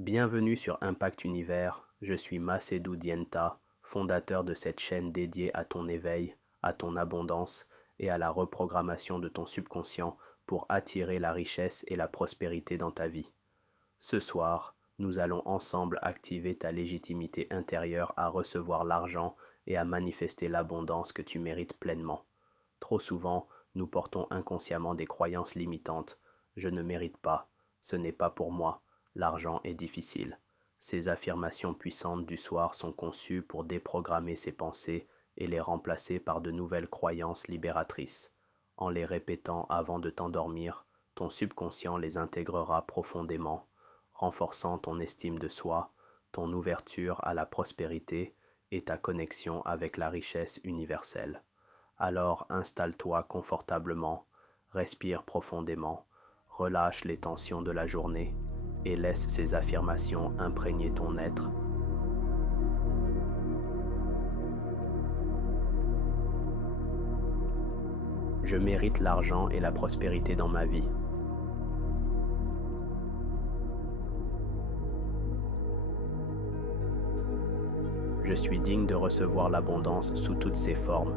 Bienvenue sur Impact Univers, je suis Macedou Dienta, fondateur de cette chaîne dédiée à ton éveil, à ton abondance et à la reprogrammation de ton subconscient pour attirer la richesse et la prospérité dans ta vie. Ce soir, nous allons ensemble activer ta légitimité intérieure à recevoir l'argent et à manifester l'abondance que tu mérites pleinement. Trop souvent, nous portons inconsciemment des croyances limitantes. Je ne mérite pas, ce n'est pas pour moi, l'argent est difficile. Ces affirmations puissantes du soir sont conçues pour déprogrammer ces pensées et les remplacer par de nouvelles croyances libératrices. En les répétant avant de t'endormir, ton subconscient les intégrera profondément, renforçant ton estime de soi, ton ouverture à la prospérité et ta connexion avec la richesse universelle. Alors installe-toi confortablement, respire profondément, relâche les tensions de la journée et laisse ces affirmations imprégner ton être. Je mérite l'argent et la prospérité dans ma vie. Je suis digne de recevoir l'abondance sous toutes ses formes.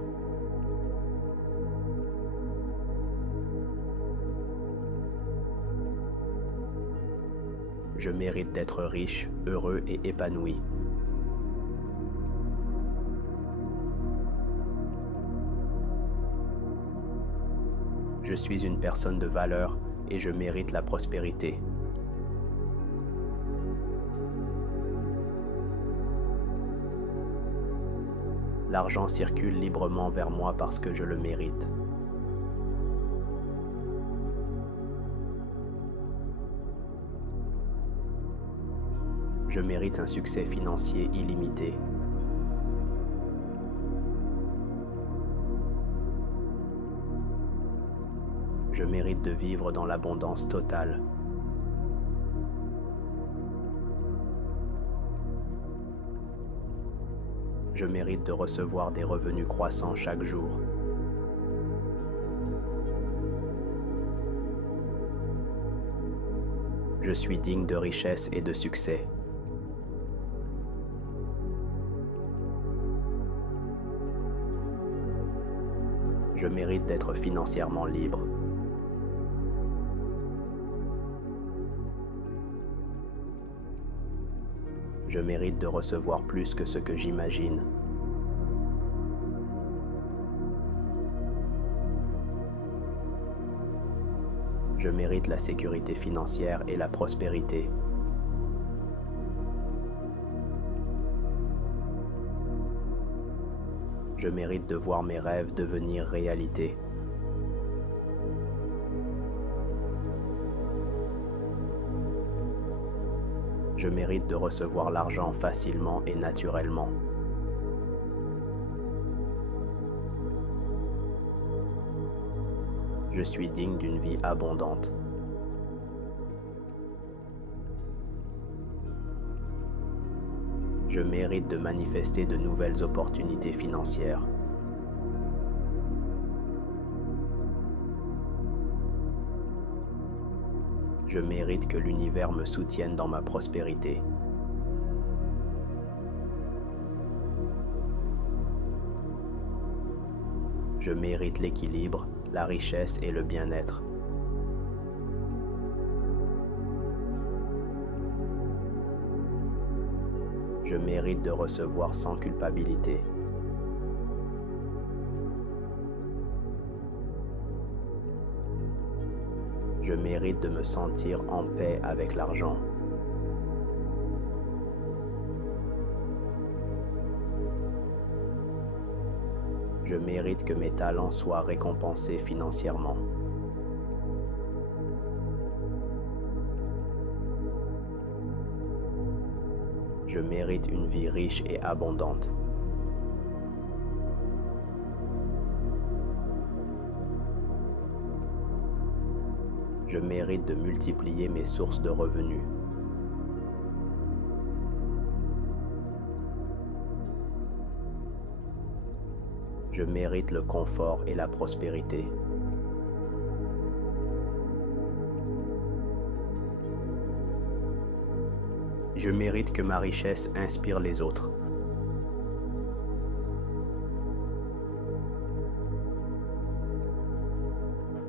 Je mérite d'être riche, heureux et épanoui. Je suis une personne de valeur et je mérite la prospérité. L'argent circule librement vers moi parce que je le mérite. Je mérite un succès financier illimité. Je mérite de vivre dans l'abondance totale. Je mérite de recevoir des revenus croissants chaque jour. Je suis digne de richesse et de succès. Je mérite d'être financièrement libre. Je mérite de recevoir plus que ce que j'imagine. Je mérite la sécurité financière et la prospérité. Je mérite de voir mes rêves devenir réalité. Je mérite de recevoir l'argent facilement et naturellement. Je suis digne d'une vie abondante. Je mérite de manifester de nouvelles opportunités financières. Je mérite que l'univers me soutienne dans ma prospérité. Je mérite l'équilibre, la richesse et le bien-être. Je mérite de recevoir sans culpabilité. Je mérite de me sentir en paix avec l'argent. Je mérite que mes talents soient récompensés financièrement. Je mérite une vie riche et abondante. Je mérite de multiplier mes sources de revenus. Je mérite le confort et la prospérité. Je mérite que ma richesse inspire les autres.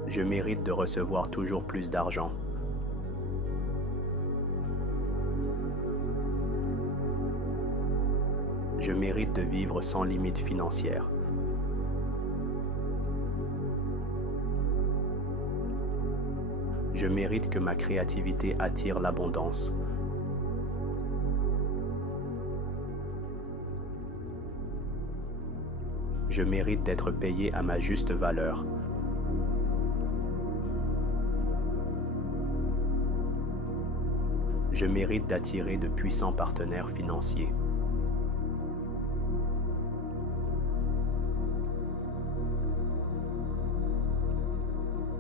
Je mérite de recevoir toujours plus d'argent. Je mérite de vivre sans limite financière. Je mérite que ma créativité attire l'abondance. Je mérite d'être payé à ma juste valeur. Je mérite d'attirer de puissants partenaires financiers.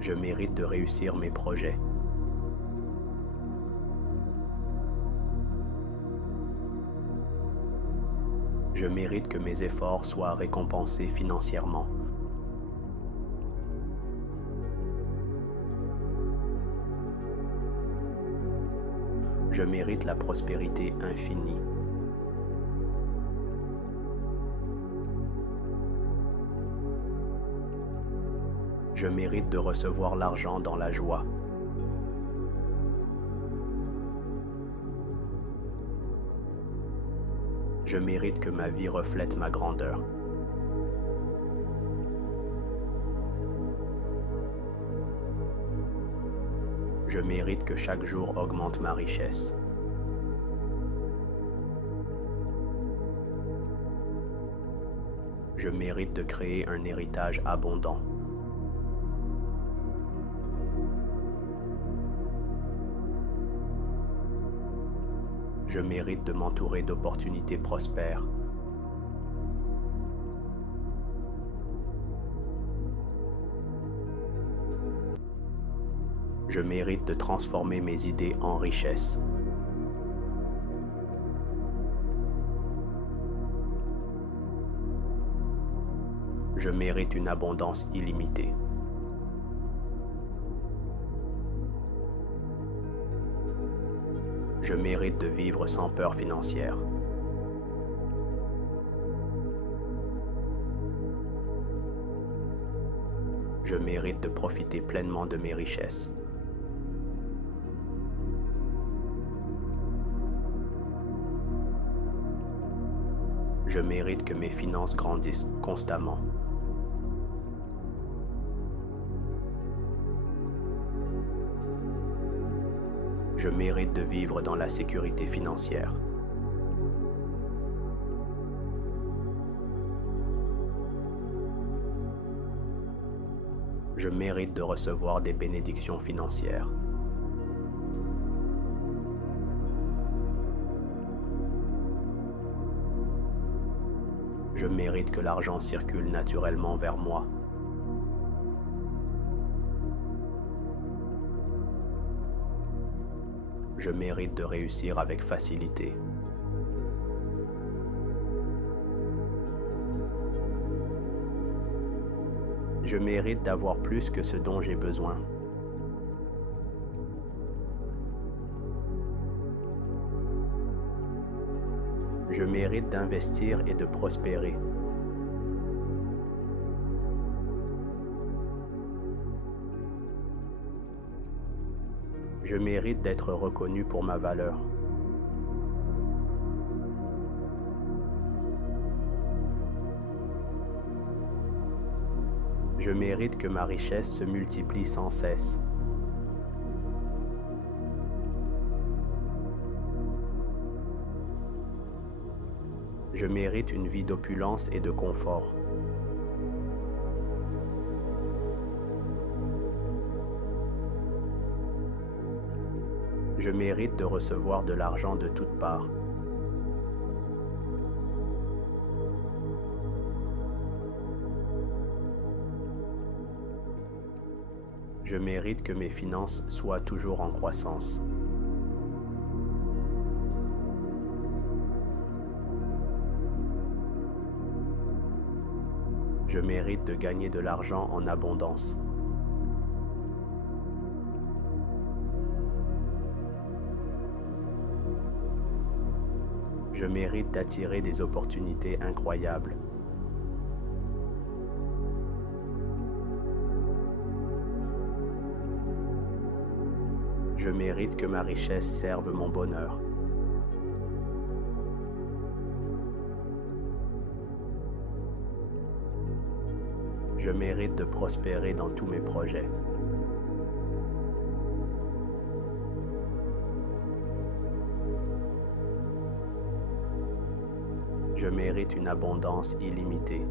Je mérite de réussir mes projets. Je mérite que mes efforts soient récompensés financièrement. Je mérite la prospérité infinie. Je mérite de recevoir l'argent dans la joie. Je mérite que ma vie reflète ma grandeur. Je mérite que chaque jour augmente ma richesse. Je mérite de créer un héritage abondant. Je mérite de m'entourer d'opportunités prospères. Je mérite de transformer mes idées en richesse. Je mérite une abondance illimitée. Je mérite de vivre sans peur financière. Je mérite de profiter pleinement de mes richesses. Je mérite que mes finances grandissent constamment. Je mérite de vivre dans la sécurité financière. Je mérite de recevoir des bénédictions financières. Je mérite que l'argent circule naturellement vers moi. Je mérite de réussir avec facilité. Je mérite d'avoir plus que ce dont j'ai besoin. Je mérite d'investir et de prospérer. Je mérite d'être reconnu pour ma valeur. Je mérite que ma richesse se multiplie sans cesse. Je mérite une vie d'opulence et de confort. Je mérite de recevoir de l'argent de toutes parts. Je mérite que mes finances soient toujours en croissance. Je mérite de gagner de l'argent en abondance. Je mérite d'attirer des opportunités incroyables. Je mérite que ma richesse serve mon bonheur. Je mérite de prospérer dans tous mes projets. Je mérite une abondance illimitée.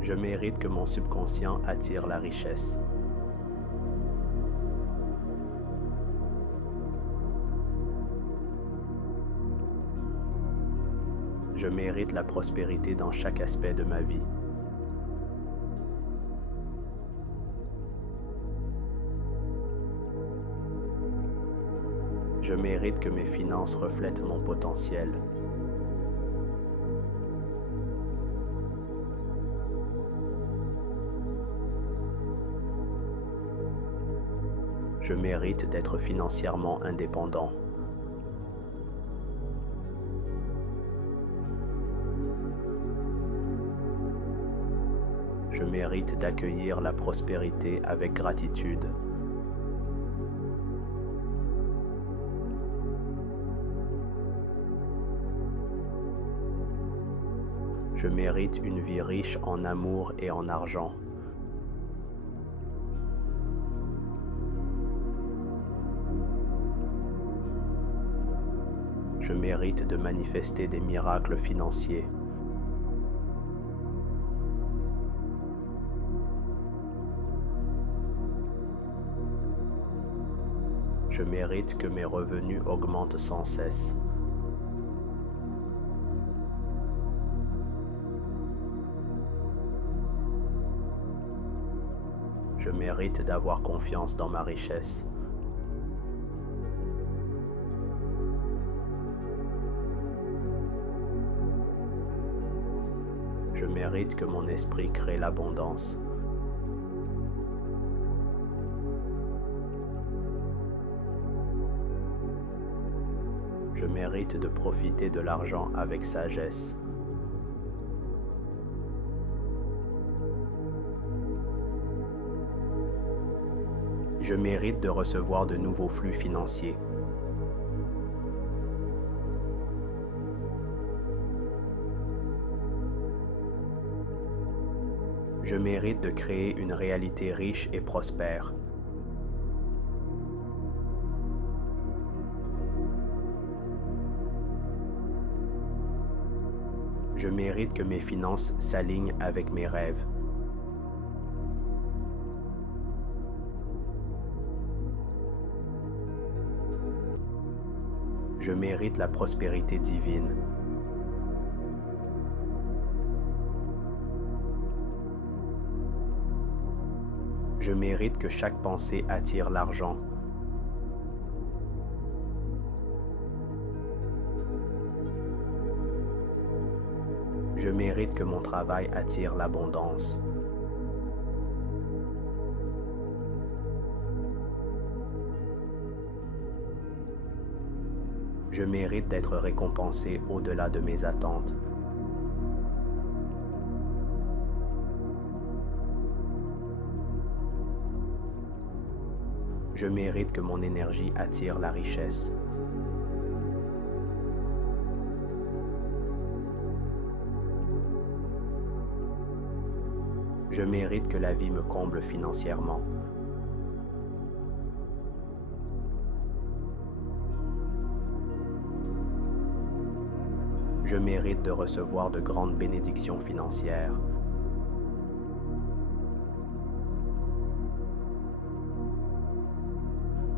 Je mérite que mon subconscient attire la richesse. Je mérite la prospérité dans chaque aspect de ma vie. Je mérite que mes finances reflètent mon potentiel. Je mérite d'être financièrement indépendant. Je mérite d'accueillir la prospérité avec gratitude. Je mérite une vie riche en amour et en argent. Je mérite de manifester des miracles financiers. Je mérite que mes revenus augmentent sans cesse. Je mérite d'avoir confiance dans ma richesse. Je mérite que mon esprit crée l'abondance. Je mérite de profiter de l'argent avec sagesse. Je mérite de recevoir de nouveaux flux financiers. Je mérite de créer une réalité riche et prospère. Je mérite que mes finances s'alignent avec mes rêves. Je mérite la prospérité divine. Je mérite que chaque pensée attire l'argent. Je mérite que mon travail attire l'abondance. Je mérite d'être récompensé au-delà de mes attentes. Je mérite que mon énergie attire la richesse. Je mérite que la vie me comble financièrement. Je mérite de recevoir de grandes bénédictions financières.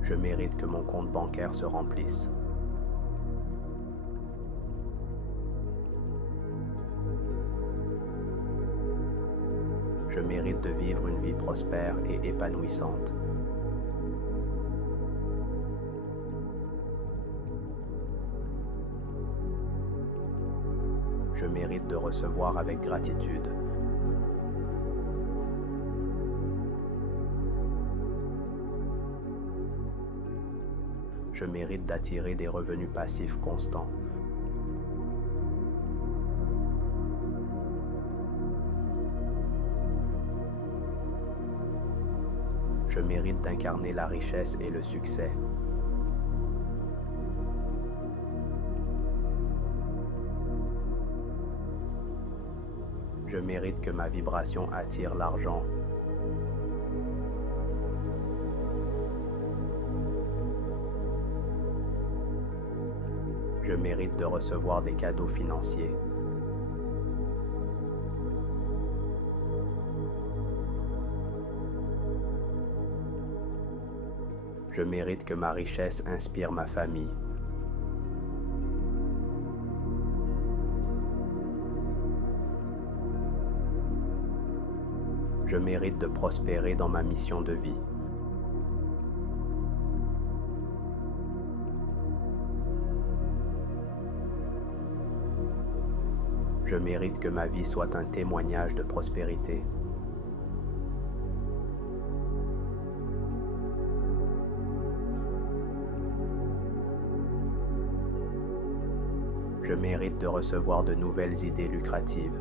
Je mérite que mon compte bancaire se remplisse. Je mérite de vivre une vie prospère et épanouissante. Je mérite de recevoir avec gratitude. Je mérite d'attirer des revenus passifs constants. Je mérite d'incarner la richesse et le succès. Je mérite que ma vibration attire l'argent. Je mérite de recevoir des cadeaux financiers. Je mérite que ma richesse inspire ma famille. Je mérite de prospérer dans ma mission de vie. Je mérite que ma vie soit un témoignage de prospérité. Je mérite de recevoir de nouvelles idées lucratives.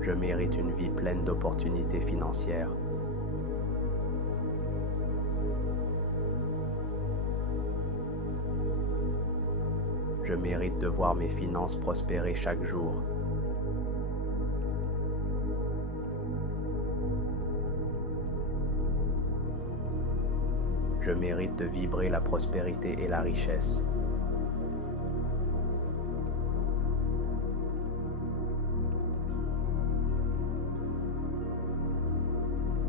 Je mérite une vie pleine d'opportunités financières. Je mérite de voir mes finances prospérer chaque jour. Je mérite de vibrer la prospérité et la richesse.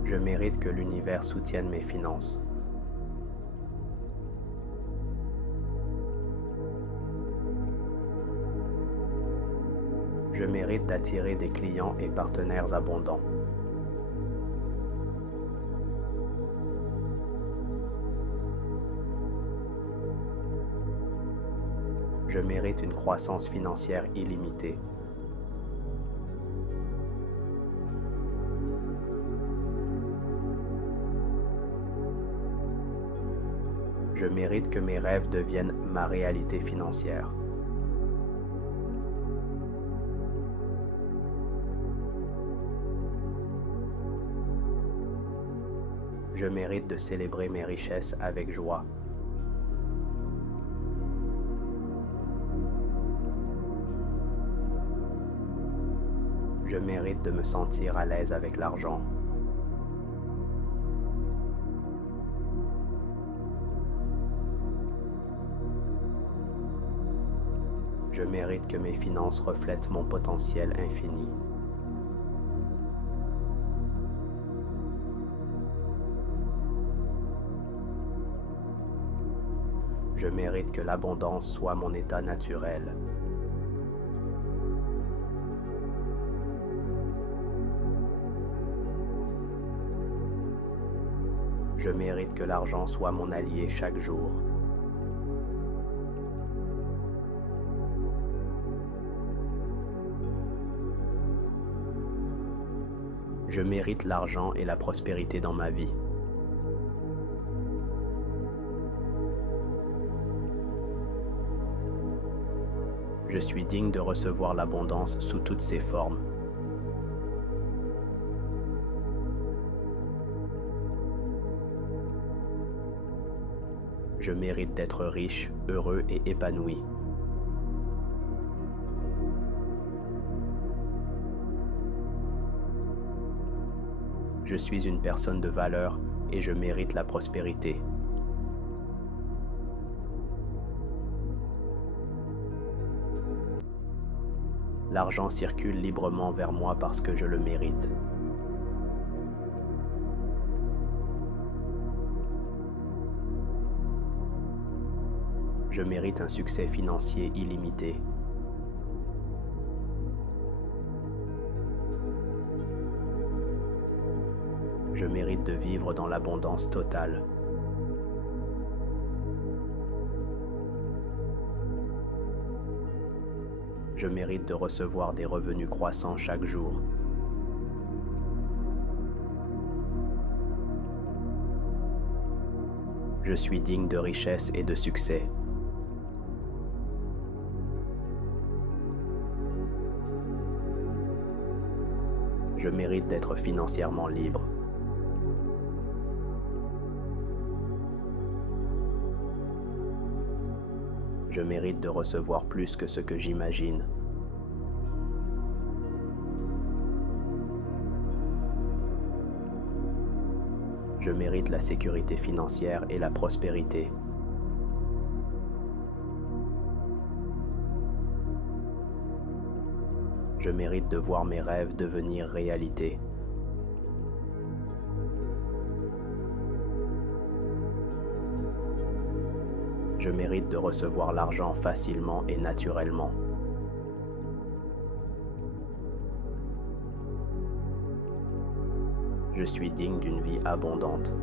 Je mérite que l'univers soutienne mes finances. Je mérite d'attirer des clients et partenaires abondants. Je mérite une croissance financière illimitée. Je mérite que mes rêves deviennent ma réalité financière. Je mérite de célébrer mes richesses avec joie. Je mérite de me sentir à l'aise avec l'argent. Je mérite que mes finances reflètent mon potentiel infini. Je mérite que l'abondance soit mon état naturel. Je mérite que l'argent soit mon allié chaque jour. Je mérite l'argent et la prospérité dans ma vie. Je suis digne de recevoir l'abondance sous toutes ses formes. Je mérite d'être riche, heureux et épanoui. Je suis une personne de valeur et je mérite la prospérité. L'argent circule librement vers moi parce que je le mérite. Je mérite un succès financier illimité. Je mérite de vivre dans l'abondance totale. Je mérite de recevoir des revenus croissants chaque jour. Je suis digne de richesse et de succès. Je mérite d'être financièrement libre. Je mérite de recevoir plus que ce que j'imagine. Je mérite la sécurité financière et la prospérité. Je mérite de voir mes rêves devenir réalité. Je mérite de recevoir l'argent facilement et naturellement. Je suis digne d'une vie abondante.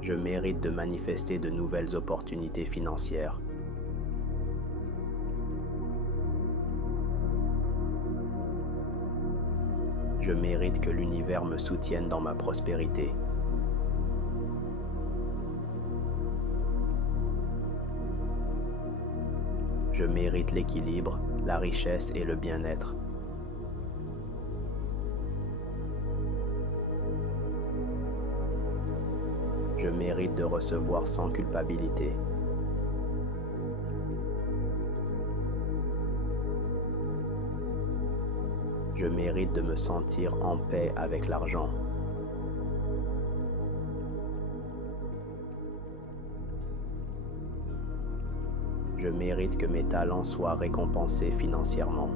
Je mérite de manifester de nouvelles opportunités financières. Je mérite que l'univers me soutienne dans ma prospérité. Je mérite l'équilibre, la richesse et le bien-être. Je mérite de recevoir sans culpabilité. Je mérite de me sentir en paix avec l'argent. Je mérite que mes talents soient récompensés financièrement.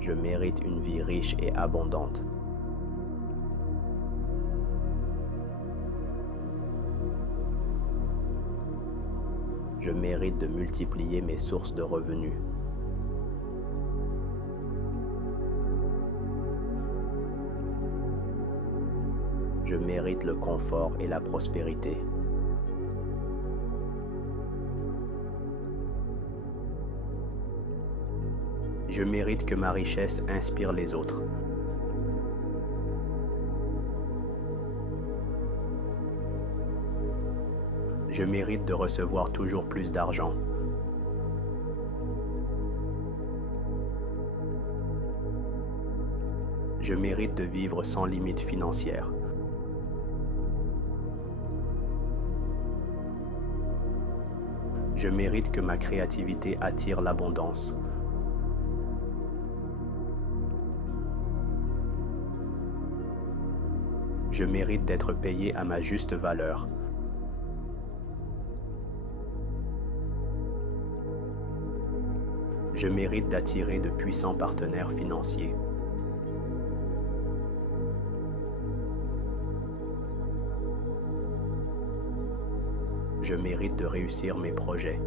Je mérite une vie riche et abondante. Je mérite de multiplier mes sources de revenus. Je mérite le confort et la prospérité. Je mérite que ma richesse inspire les autres. Je mérite de recevoir toujours plus d'argent. Je mérite de vivre sans limite financière. Je mérite que ma créativité attire l'abondance. Je mérite d'être payé à ma juste valeur. Je mérite d'attirer de puissants partenaires financiers. Je mérite de réussir mes projets.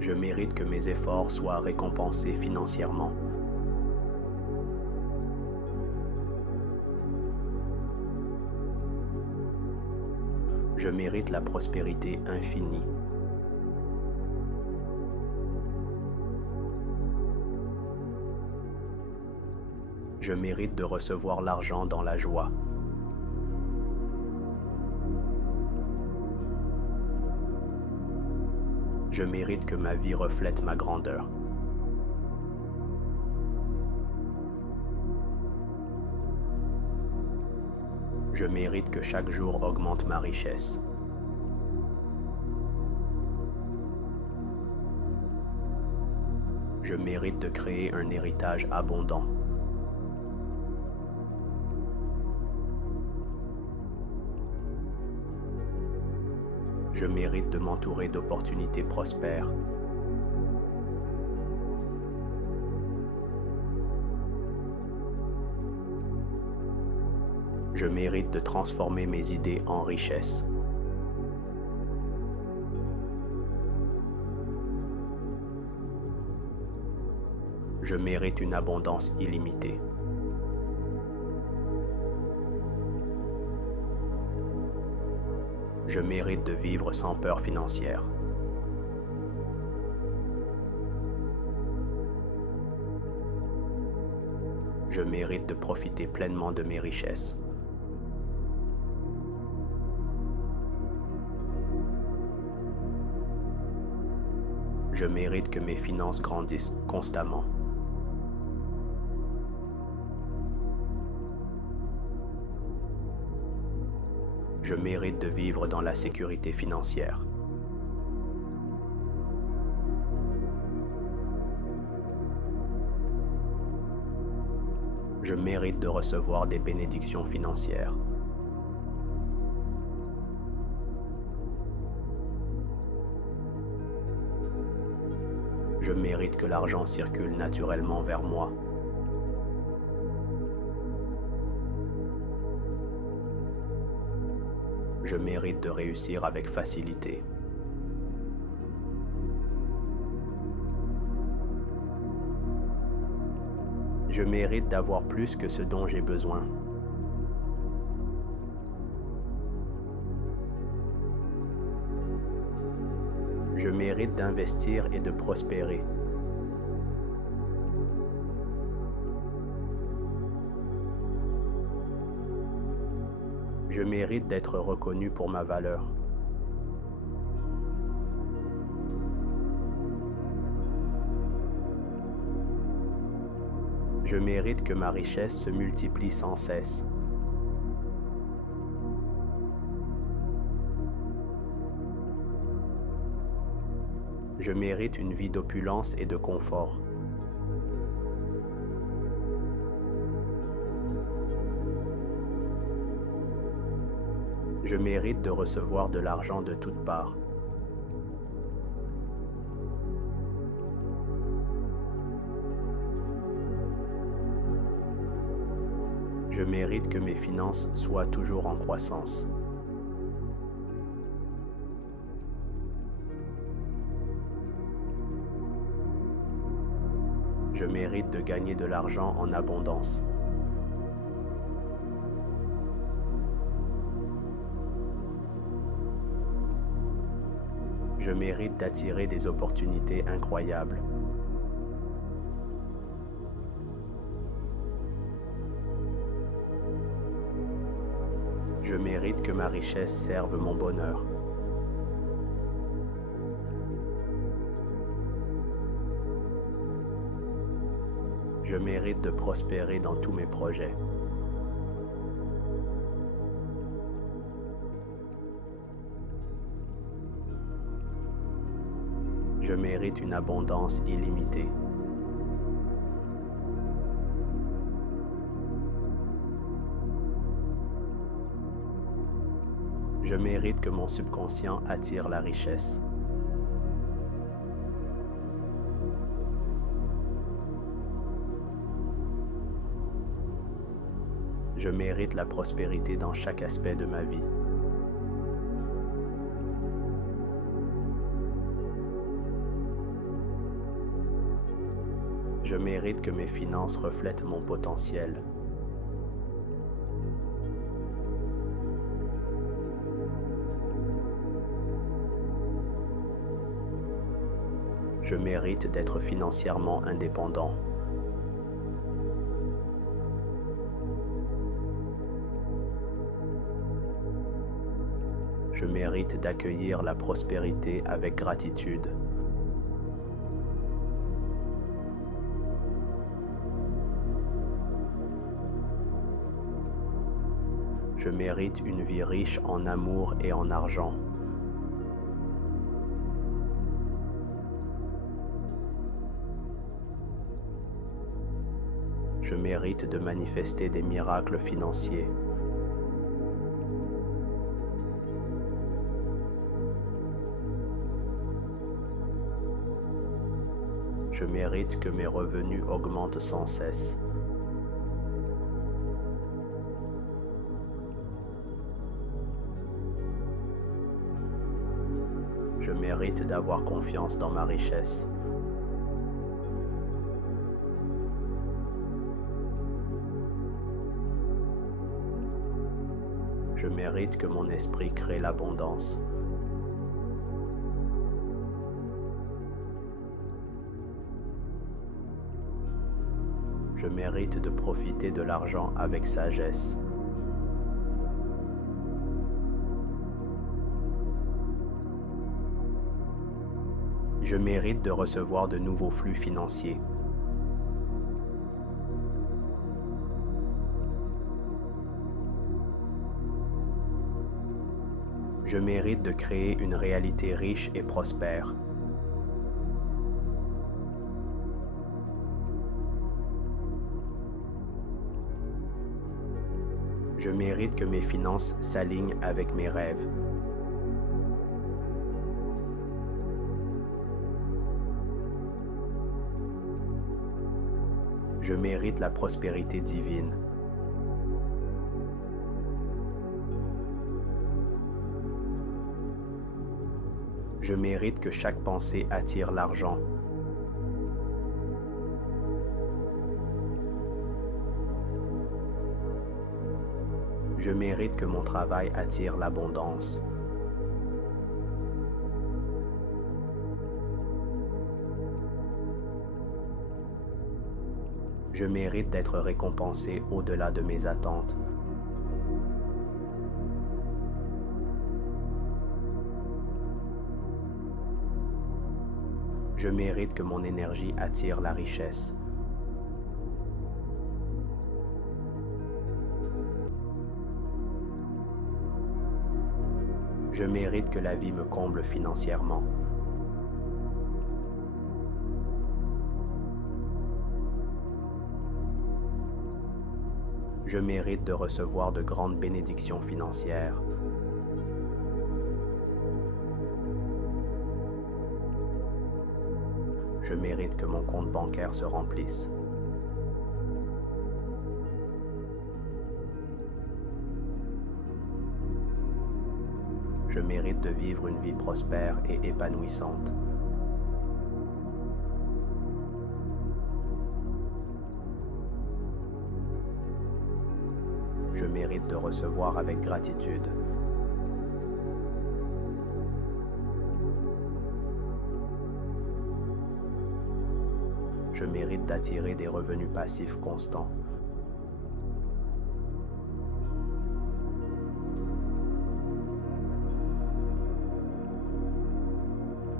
Je mérite que mes efforts soient récompensés financièrement. Je mérite la prospérité infinie. Je mérite de recevoir l'argent dans la joie. Je mérite que ma vie reflète ma grandeur. Je mérite que chaque jour augmente ma richesse. Je mérite de créer un héritage abondant. Je mérite de m'entourer d'opportunités prospères. Je mérite de transformer mes idées en richesse. Je mérite une abondance illimitée. Je mérite de vivre sans peur financière. Je mérite de profiter pleinement de mes richesses. Je mérite que mes finances grandissent constamment. Je mérite de vivre dans la sécurité financière. Je mérite de recevoir des bénédictions financières. Je mérite que l'argent circule naturellement vers moi. Je mérite de réussir avec facilité. Je mérite d'avoir plus que ce dont j'ai besoin. Je mérite d'investir et de prospérer. Je mérite d'être reconnu pour ma valeur. Je mérite que ma richesse se multiplie sans cesse. Je mérite une vie d'opulence et de confort. Je mérite de recevoir de l'argent de toutes parts. Je mérite que mes finances soient toujours en croissance. Je mérite de gagner de l'argent en abondance. Je mérite d'attirer des opportunités incroyables. Je mérite que ma richesse serve mon bonheur. Je mérite de prospérer dans tous mes projets. Je mérite une abondance illimitée. Je mérite que mon subconscient attire la richesse. Je mérite la prospérité dans chaque aspect de ma vie. Je mérite que mes finances reflètent mon potentiel. Je mérite d'être financièrement indépendant. Je mérite d'accueillir la prospérité avec gratitude. Je mérite une vie riche en amour et en argent. Je mérite de manifester des miracles financiers. Je mérite que mes revenus augmentent sans cesse. Je mérite d'avoir confiance dans ma richesse. Je mérite que mon esprit crée l'abondance. Je mérite de profiter de l'argent avec sagesse. Je mérite de recevoir de nouveaux flux financiers. Je mérite de créer une réalité riche et prospère. Je mérite que mes finances s'alignent avec mes rêves. Je mérite la prospérité divine. Je mérite que chaque pensée attire l'argent. Je mérite que mon travail attire l'abondance. Je mérite d'être récompensé au-delà de mes attentes. Je mérite que mon énergie attire la richesse. Je mérite que la vie me comble financièrement. Je mérite de recevoir de grandes bénédictions financières. Je mérite que mon compte bancaire se remplisse. Je mérite de vivre une vie prospère et épanouissante. Je mérite de recevoir avec gratitude. Je mérite d'attirer des revenus passifs constants.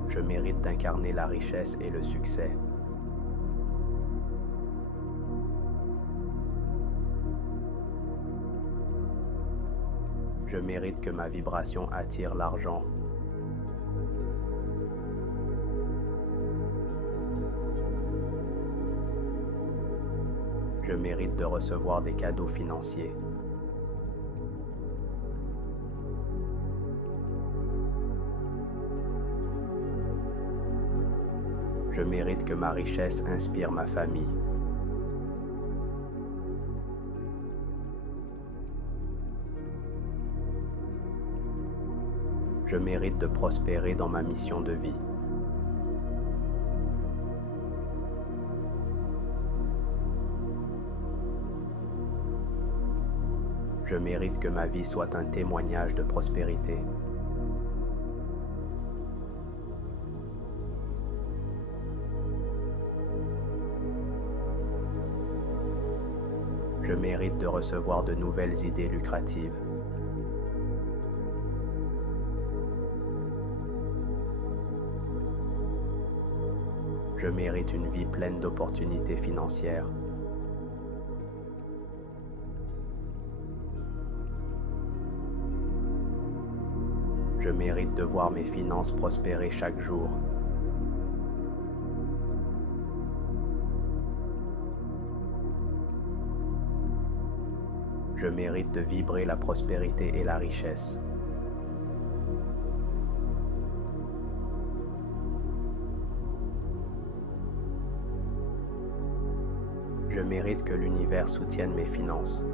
Je mérite d'incarner la richesse et le succès. Je mérite que ma vibration attire l'argent. Je mérite de recevoir des cadeaux financiers. Je mérite que ma richesse inspire ma famille. Je mérite de prospérer dans ma mission de vie. Je mérite que ma vie soit un témoignage de prospérité. Je mérite de recevoir de nouvelles idées lucratives. Je mérite une vie pleine d'opportunités financières. Je mérite de voir mes finances prospérer chaque jour. Je mérite de vibrer la prospérité et la richesse. Je mérite que l'univers soutienne mes finances.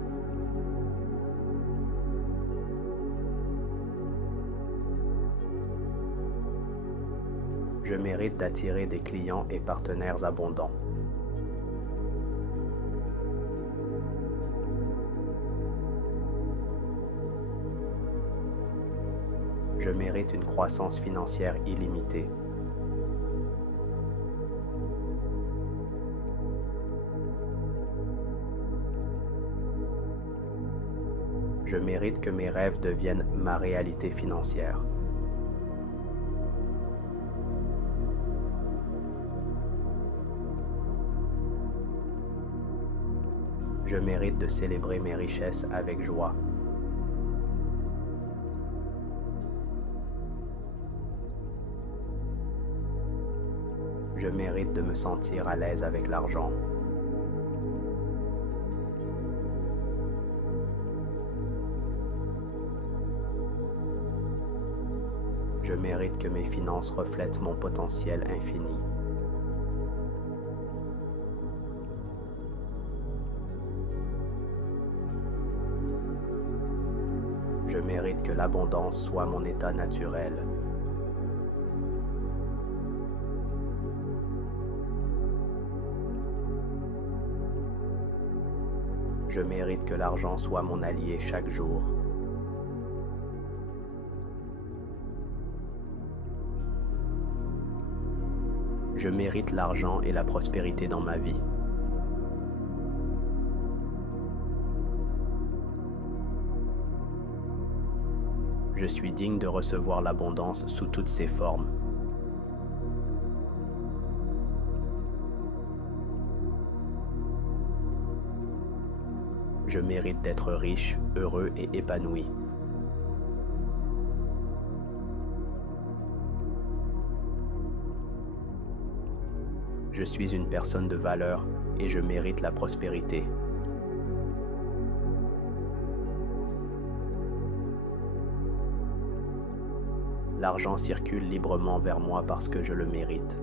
Je mérite d'attirer des clients et partenaires abondants. Je mérite une croissance financière illimitée. Je mérite que mes rêves deviennent ma réalité financière. Je mérite de célébrer mes richesses avec joie. Je mérite de me sentir à l'aise avec l'argent. Je mérite que mes finances reflètent mon potentiel infini. Je mérite que l'abondance soit mon état naturel. Je mérite que l'argent soit mon allié chaque jour. Je mérite l'argent et la prospérité dans ma vie. Je suis digne de recevoir l'abondance sous toutes ses formes. Je mérite d'être riche, heureux et épanoui. Je suis une personne de valeur et je mérite la prospérité. L'argent circule librement vers moi parce que je le mérite.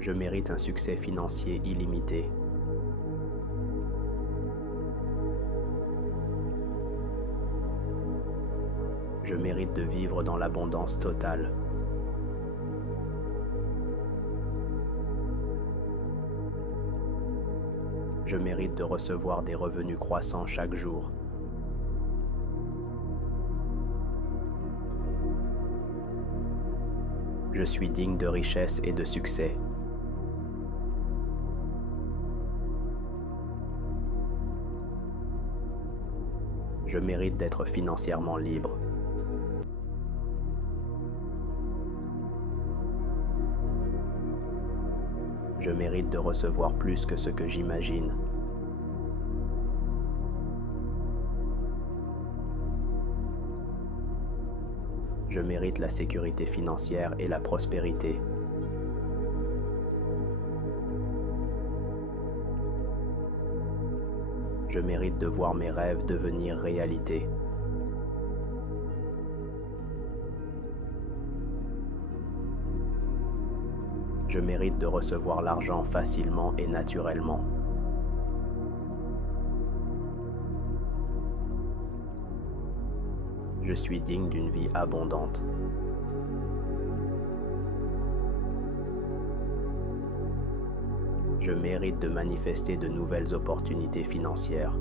Je mérite un succès financier illimité. Je mérite de vivre dans l'abondance totale. Je mérite de recevoir des revenus croissants chaque jour. Je suis digne de richesse et de succès. Je mérite d'être financièrement libre. Je mérite de recevoir plus que ce que j'imagine. Je mérite la sécurité financière et la prospérité. Je mérite de voir mes rêves devenir réalité. Je mérite de recevoir l'argent facilement et naturellement. Je suis digne d'une vie abondante. Je mérite de manifester de nouvelles opportunités financières.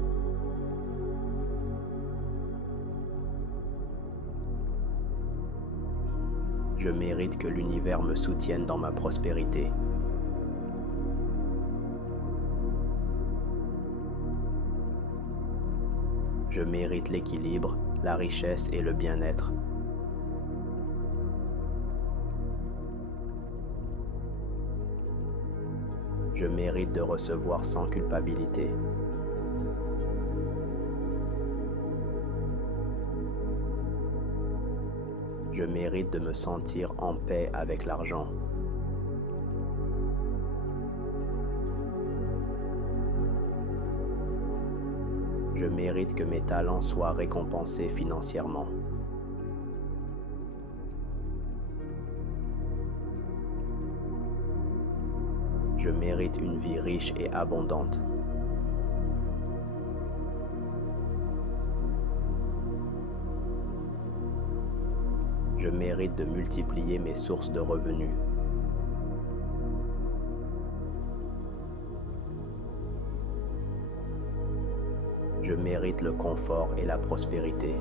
Je mérite que l'univers me soutienne dans ma prospérité. Je mérite l'équilibre, la richesse et le bien-être. Je mérite de recevoir sans culpabilité. Je mérite de me sentir en paix avec l'argent. Je mérite que mes talents soient récompensés financièrement. Je mérite une vie riche et abondante. Je mérite de multiplier mes sources de revenus. Je mérite le confort et la prospérité.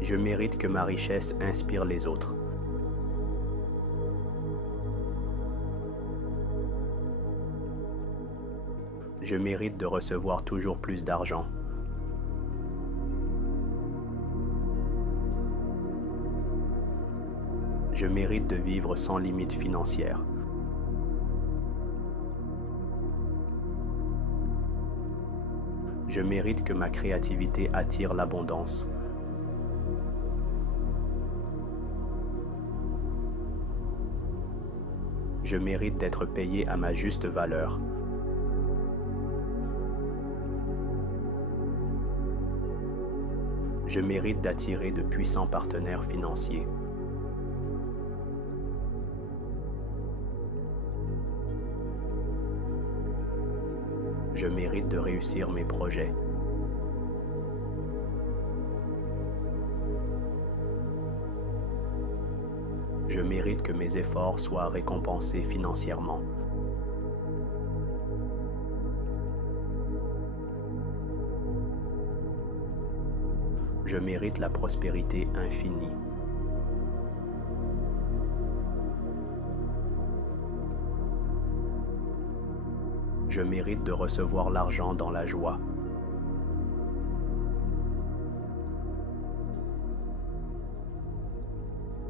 Je mérite que ma richesse inspire les autres. Je mérite de recevoir toujours plus d'argent. Je mérite de vivre sans limite financière. Je mérite que ma créativité attire l'abondance. Je mérite d'être payé à ma juste valeur. Je mérite d'attirer de puissants partenaires financiers. Je mérite de réussir mes projets. Je mérite que mes efforts soient récompensés financièrement. Je mérite la prospérité infinie. Je mérite de recevoir l'argent dans la joie.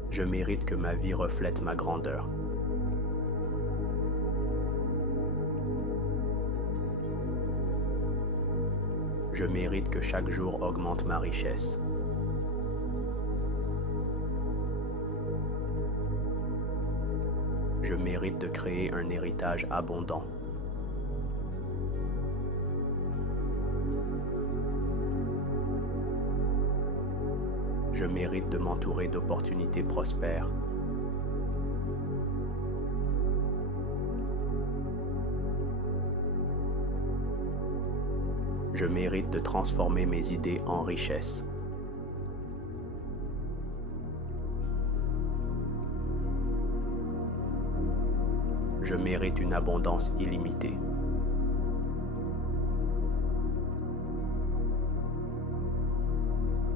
Je mérite que ma vie reflète ma grandeur. Je mérite que chaque jour augmente ma richesse. Je mérite de créer un héritage abondant. Je mérite de m'entourer d'opportunités prospères. Je mérite de transformer mes idées en richesse. Je mérite une abondance illimitée.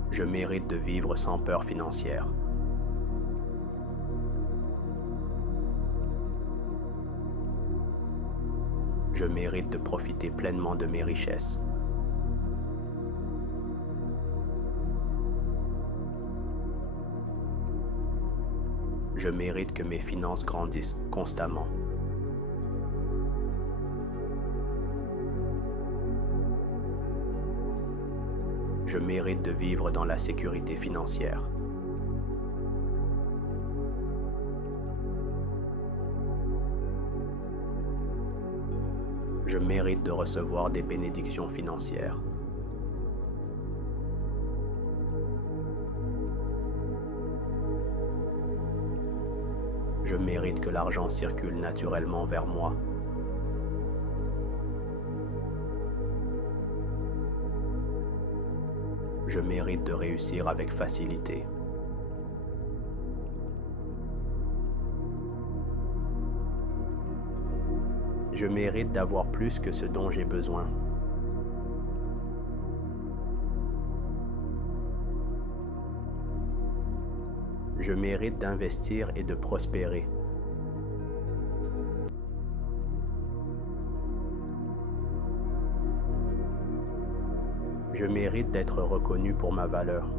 Je mérite de vivre sans peur financière. Je mérite de profiter pleinement de mes richesses. Je mérite que mes finances grandissent constamment. Je mérite de vivre dans la sécurité financière. Je mérite de recevoir des bénédictions financières. Je mérite que l'argent circule naturellement vers moi. Je mérite de réussir avec facilité. Je mérite d'avoir plus que ce dont j'ai besoin. Je mérite d'investir et de prospérer. Je mérite d'être reconnu pour ma valeur.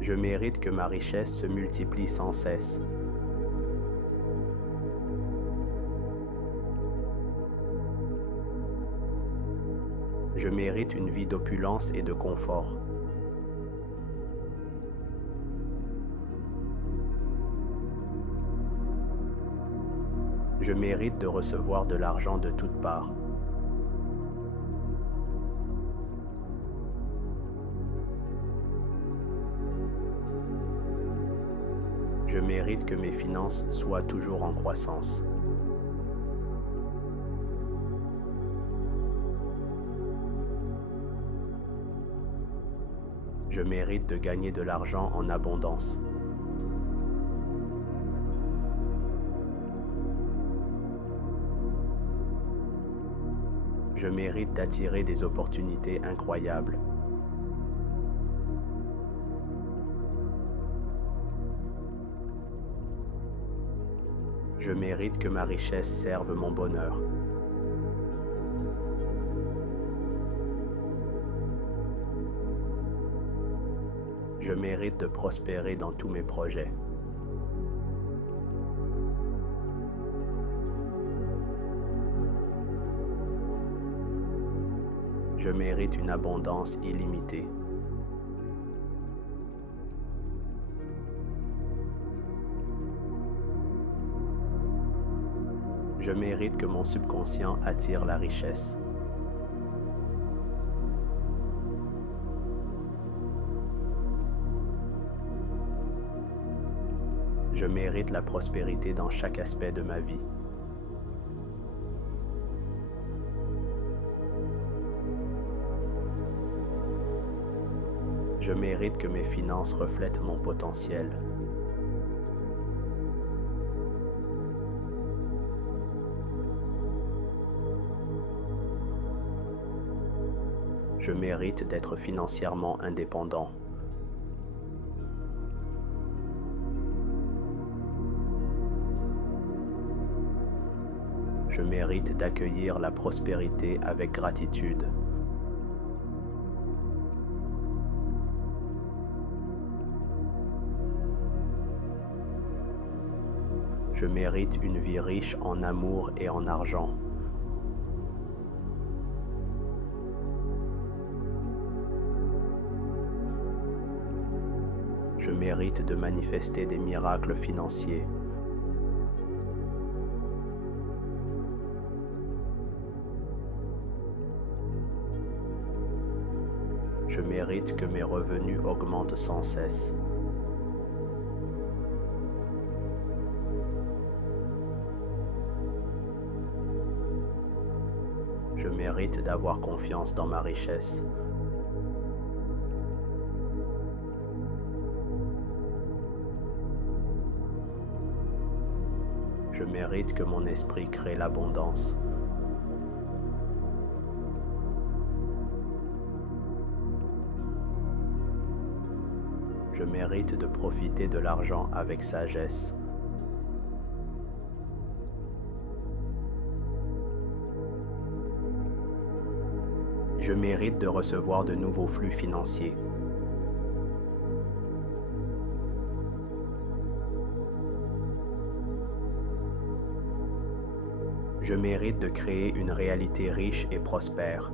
Je mérite que ma richesse se multiplie sans cesse. Je mérite une vie d'opulence et de confort. Je mérite de recevoir de l'argent de toutes parts. Je mérite que mes finances soient toujours en croissance. Je mérite de gagner de l'argent en abondance. Je mérite d'attirer des opportunités incroyables. Je mérite que ma richesse serve mon bonheur. Je mérite de prospérer dans tous mes projets. Je mérite une abondance illimitée. Je mérite que mon subconscient attire la richesse. Je mérite la prospérité dans chaque aspect de ma vie. Je mérite que mes finances reflètent mon potentiel. Je mérite d'être financièrement indépendant. Je mérite d'accueillir la prospérité avec gratitude. Je mérite une vie riche en amour et en argent. Je mérite de manifester des miracles financiers. Je mérite que mes revenus augmentent sans cesse. Je mérite d'avoir confiance dans ma richesse. Je mérite que mon esprit crée l'abondance. Je mérite de profiter de l'argent avec sagesse. Je mérite de recevoir de nouveaux flux financiers. Je mérite de créer une réalité riche et prospère.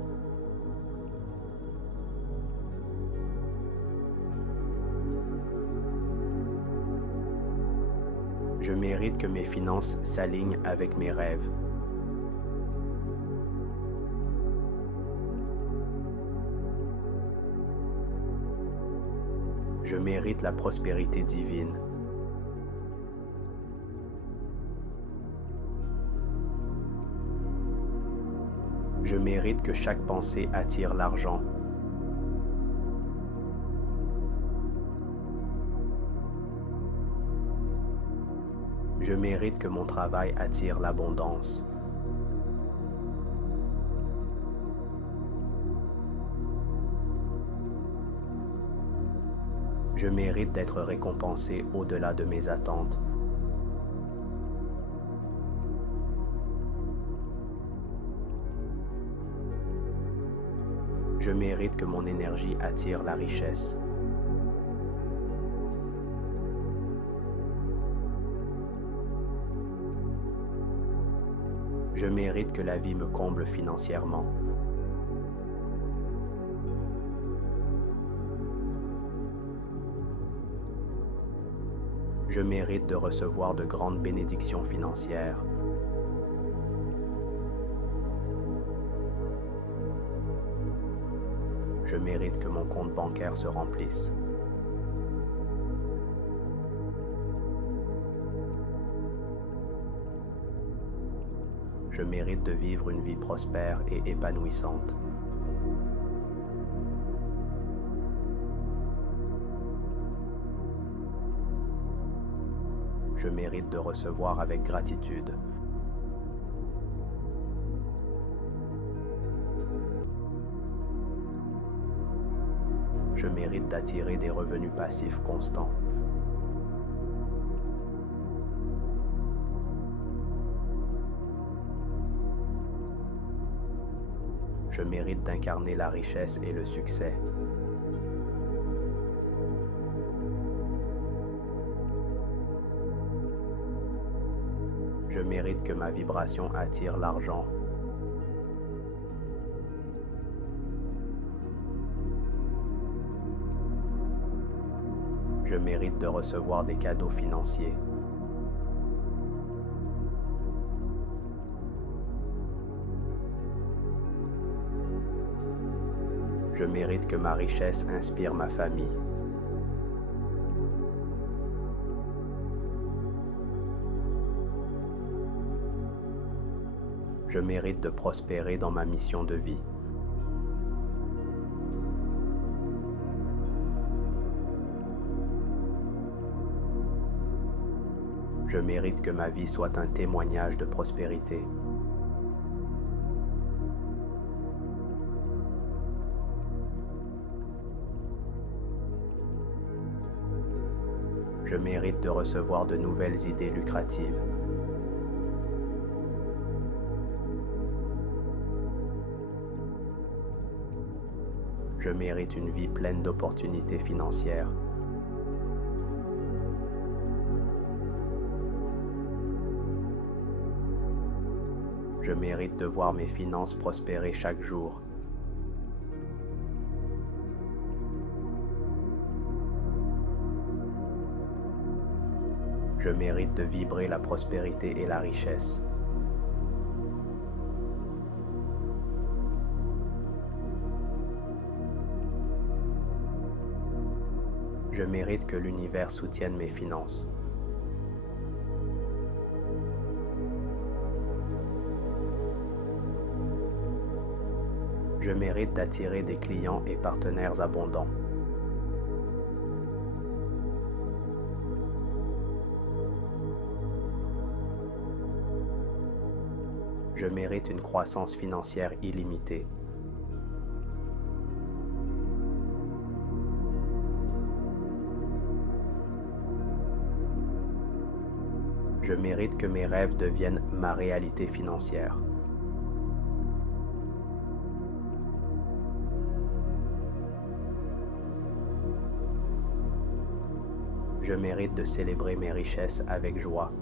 Je mérite que mes finances s'alignent avec mes rêves. Je mérite la prospérité divine. Je mérite que chaque pensée attire l'argent. Je mérite que mon travail attire l'abondance. Je mérite d'être récompensé au-delà de mes attentes. Je mérite que mon énergie attire la richesse. Je mérite que la vie me comble financièrement. Je mérite de recevoir de grandes bénédictions financières. Je mérite que mon compte bancaire se remplisse. Je mérite de vivre une vie prospère et épanouissante. Je mérite de recevoir avec gratitude. Je mérite d'attirer des revenus passifs constants. Je mérite d'incarner la richesse et le succès. Je mérite que ma vibration attire l'argent. Je mérite de recevoir des cadeaux financiers. Je mérite que ma richesse inspire ma famille. Je mérite de prospérer dans ma mission de vie. Je mérite que ma vie soit un témoignage de prospérité. Je mérite de recevoir de nouvelles idées lucratives. Je mérite une vie pleine d'opportunités financières. Je mérite de voir mes finances prospérer chaque jour. Je mérite de vibrer la prospérité et la richesse. Je mérite que l'univers soutienne mes finances. Je mérite d'attirer des clients et partenaires abondants. Je mérite une croissance financière illimitée. Je mérite que mes rêves deviennent ma réalité financière. Je mérite de célébrer mes richesses avec joie.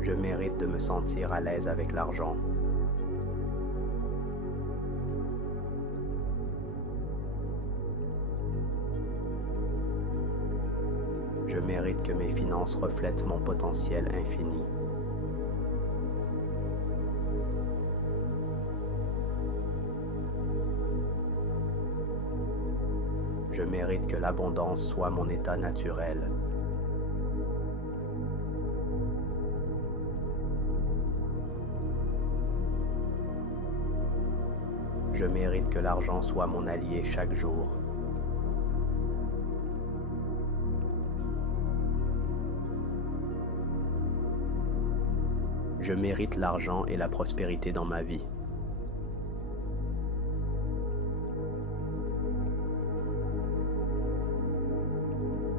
Je mérite de me sentir à l'aise avec l'argent. Je mérite que mes finances reflètent mon potentiel infini. Je mérite que l'abondance soit mon état naturel. Je mérite que l'argent soit mon allié chaque jour. Je mérite l'argent et la prospérité dans ma vie.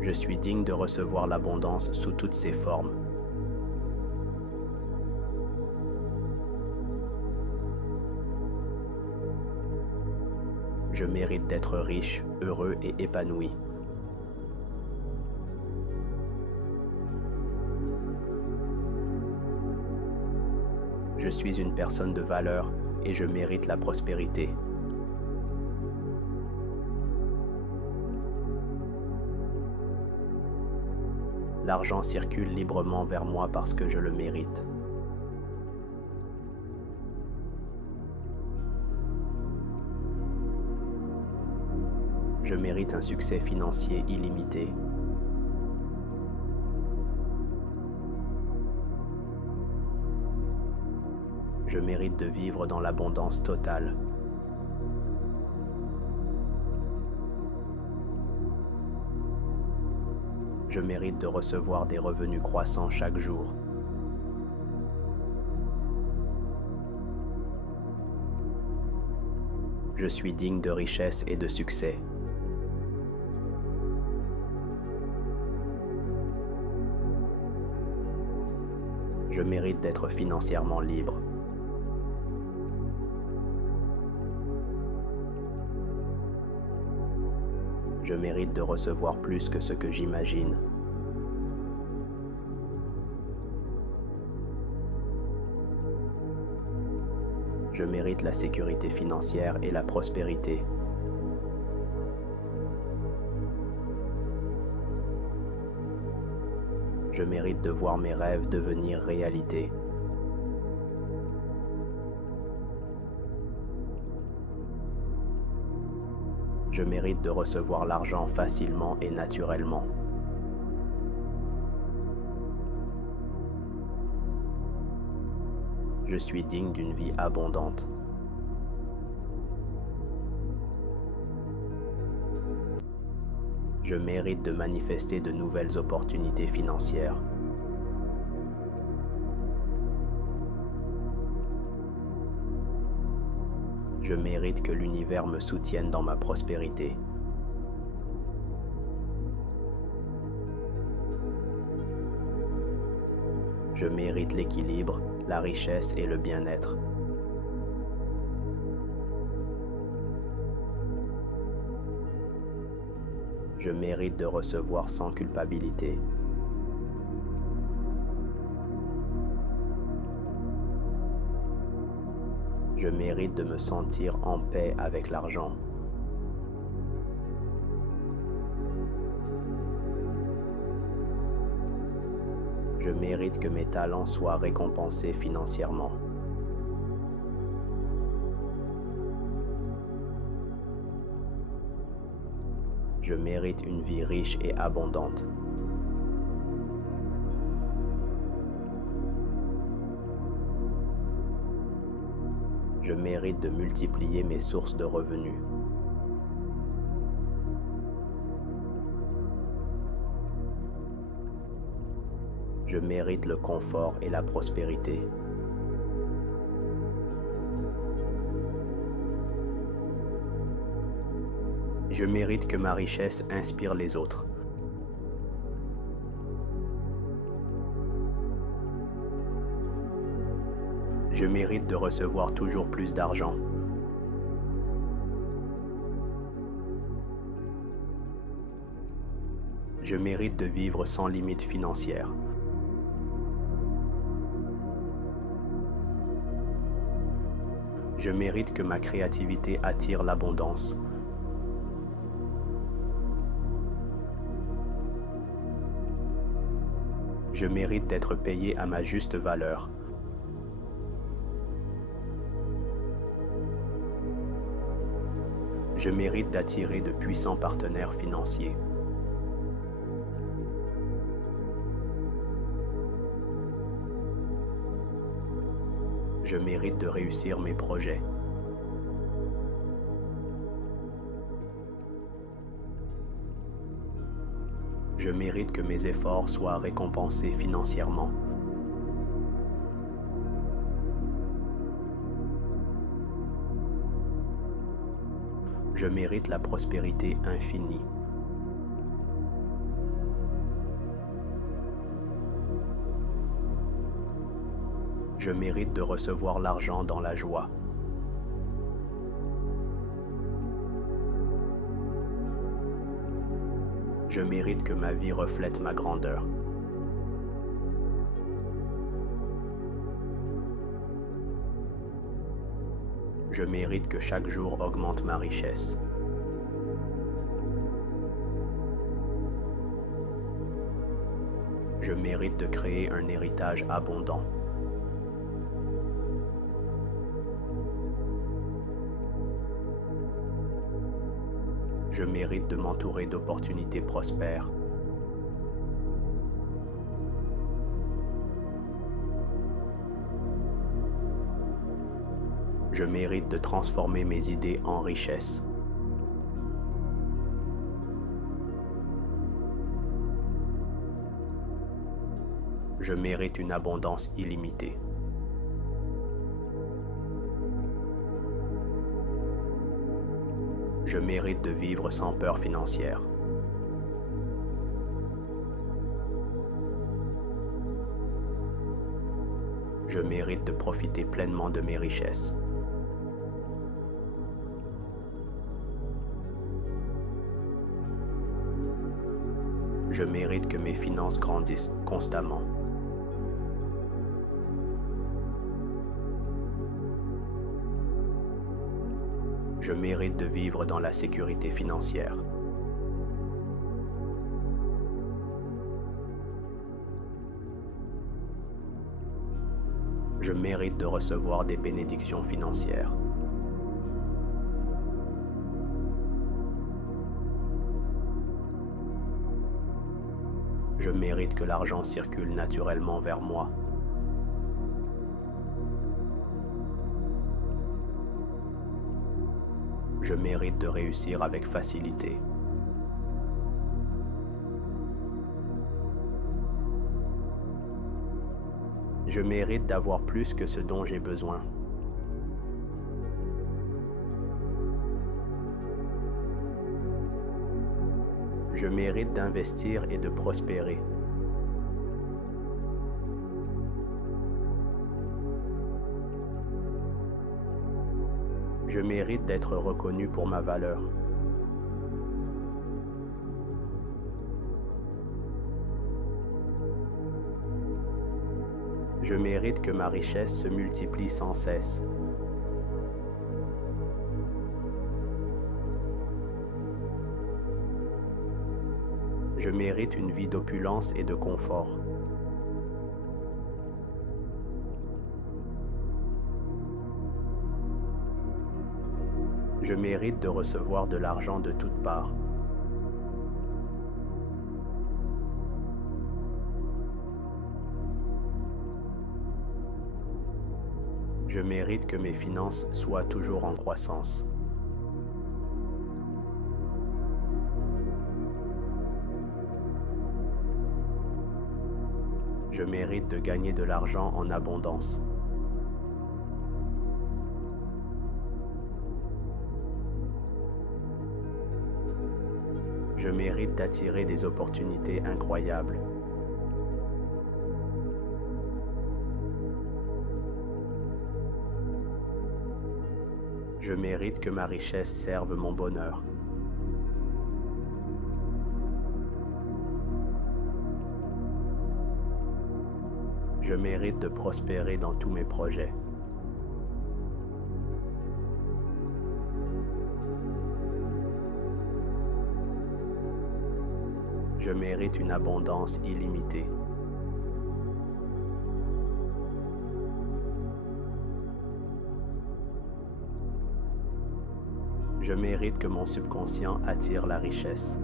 Je suis digne de recevoir l'abondance sous toutes ses formes. Je mérite d'être riche, heureux et épanoui. Je suis une personne de valeur et je mérite la prospérité. L'argent circule librement vers moi parce que je le mérite. Je mérite un succès financier illimité. Je mérite de vivre dans l'abondance totale. Je mérite de recevoir des revenus croissants chaque jour. Je suis digne de richesse et de succès. Je mérite d'être financièrement libre. Je mérite de recevoir plus que ce que j'imagine. Je mérite la sécurité financière et la prospérité. Je mérite de voir mes rêves devenir réalité. Je mérite de recevoir l'argent facilement et naturellement. Je suis digne d'une vie abondante. Je mérite de manifester de nouvelles opportunités financières. Je mérite que l'univers me soutienne dans ma prospérité. Je mérite l'équilibre, la richesse et le bien-être. Je mérite de recevoir sans culpabilité. Je mérite de me sentir en paix avec l'argent. Je mérite que mes talents soient récompensés financièrement. Je mérite une vie riche et abondante. Je mérite de multiplier mes sources de revenus. Je mérite le confort et la prospérité. Je mérite que ma richesse inspire les autres. Je mérite de recevoir toujours plus d'argent. Je mérite de vivre sans limite financière. Je mérite que ma créativité attire l'abondance. Je mérite d'être payé à ma juste valeur. Je mérite d'attirer de puissants partenaires financiers. Je mérite de réussir mes projets. Je mérite que mes efforts soient récompensés financièrement. Je mérite la prospérité infinie. Je mérite de recevoir l'argent dans la joie. Je mérite que ma vie reflète ma grandeur. Je mérite que chaque jour augmente ma richesse. Je mérite de créer un héritage abondant. Je mérite de m'entourer d'opportunités prospères. Je mérite de transformer mes idées en richesse. Je mérite une abondance illimitée. Je mérite de vivre sans peur financière. Je mérite de profiter pleinement de mes richesses. Je mérite que mes finances grandissent constamment. Je mérite de vivre dans la sécurité financière. Je mérite de recevoir des bénédictions financières. Je mérite que l'argent circule naturellement vers moi. Je mérite de réussir avec facilité. Je mérite d'avoir plus que ce dont j'ai besoin. Je mérite d'investir et de prospérer. Je mérite d'être reconnu pour ma valeur. Je mérite que ma richesse se multiplie sans cesse. Je mérite une vie d'opulence et de confort. Je mérite de recevoir de l'argent de toutes parts. Je mérite que mes finances soient toujours en croissance. Je mérite de gagner de l'argent en abondance. Je mérite d'attirer des opportunités incroyables. Je mérite que ma richesse serve mon bonheur. Je mérite de prospérer dans tous mes projets. Je mérite une abondance illimitée. Je mérite que mon subconscient attire la richesse.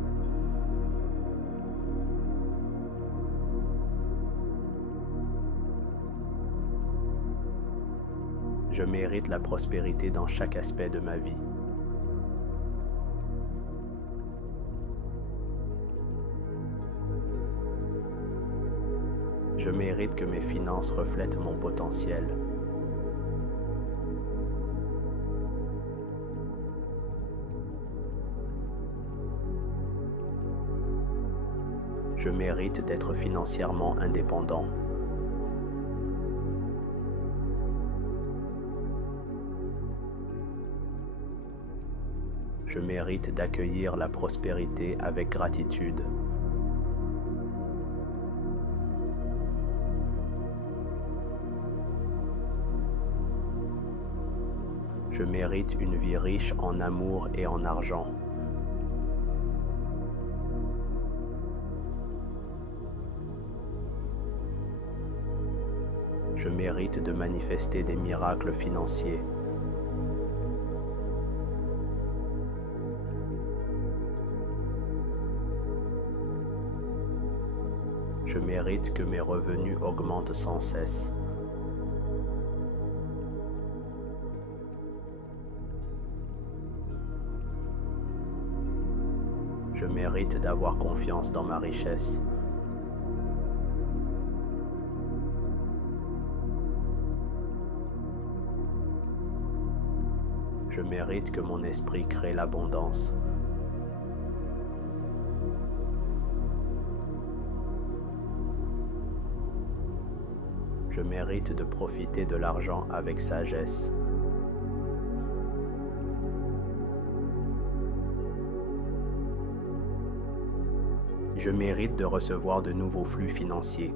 Je mérite la prospérité dans chaque aspect de ma vie. Je mérite que mes finances reflètent mon potentiel. Je mérite d'être financièrement indépendant. Je mérite d'accueillir la prospérité avec gratitude. Je mérite une vie riche en amour et en argent. Je mérite de manifester des miracles financiers. Je mérite que mes revenus augmentent sans cesse. Je mérite d'avoir confiance dans ma richesse. Je mérite que mon esprit crée l'abondance. Je mérite de profiter de l'argent avec sagesse. Je mérite de recevoir de nouveaux flux financiers.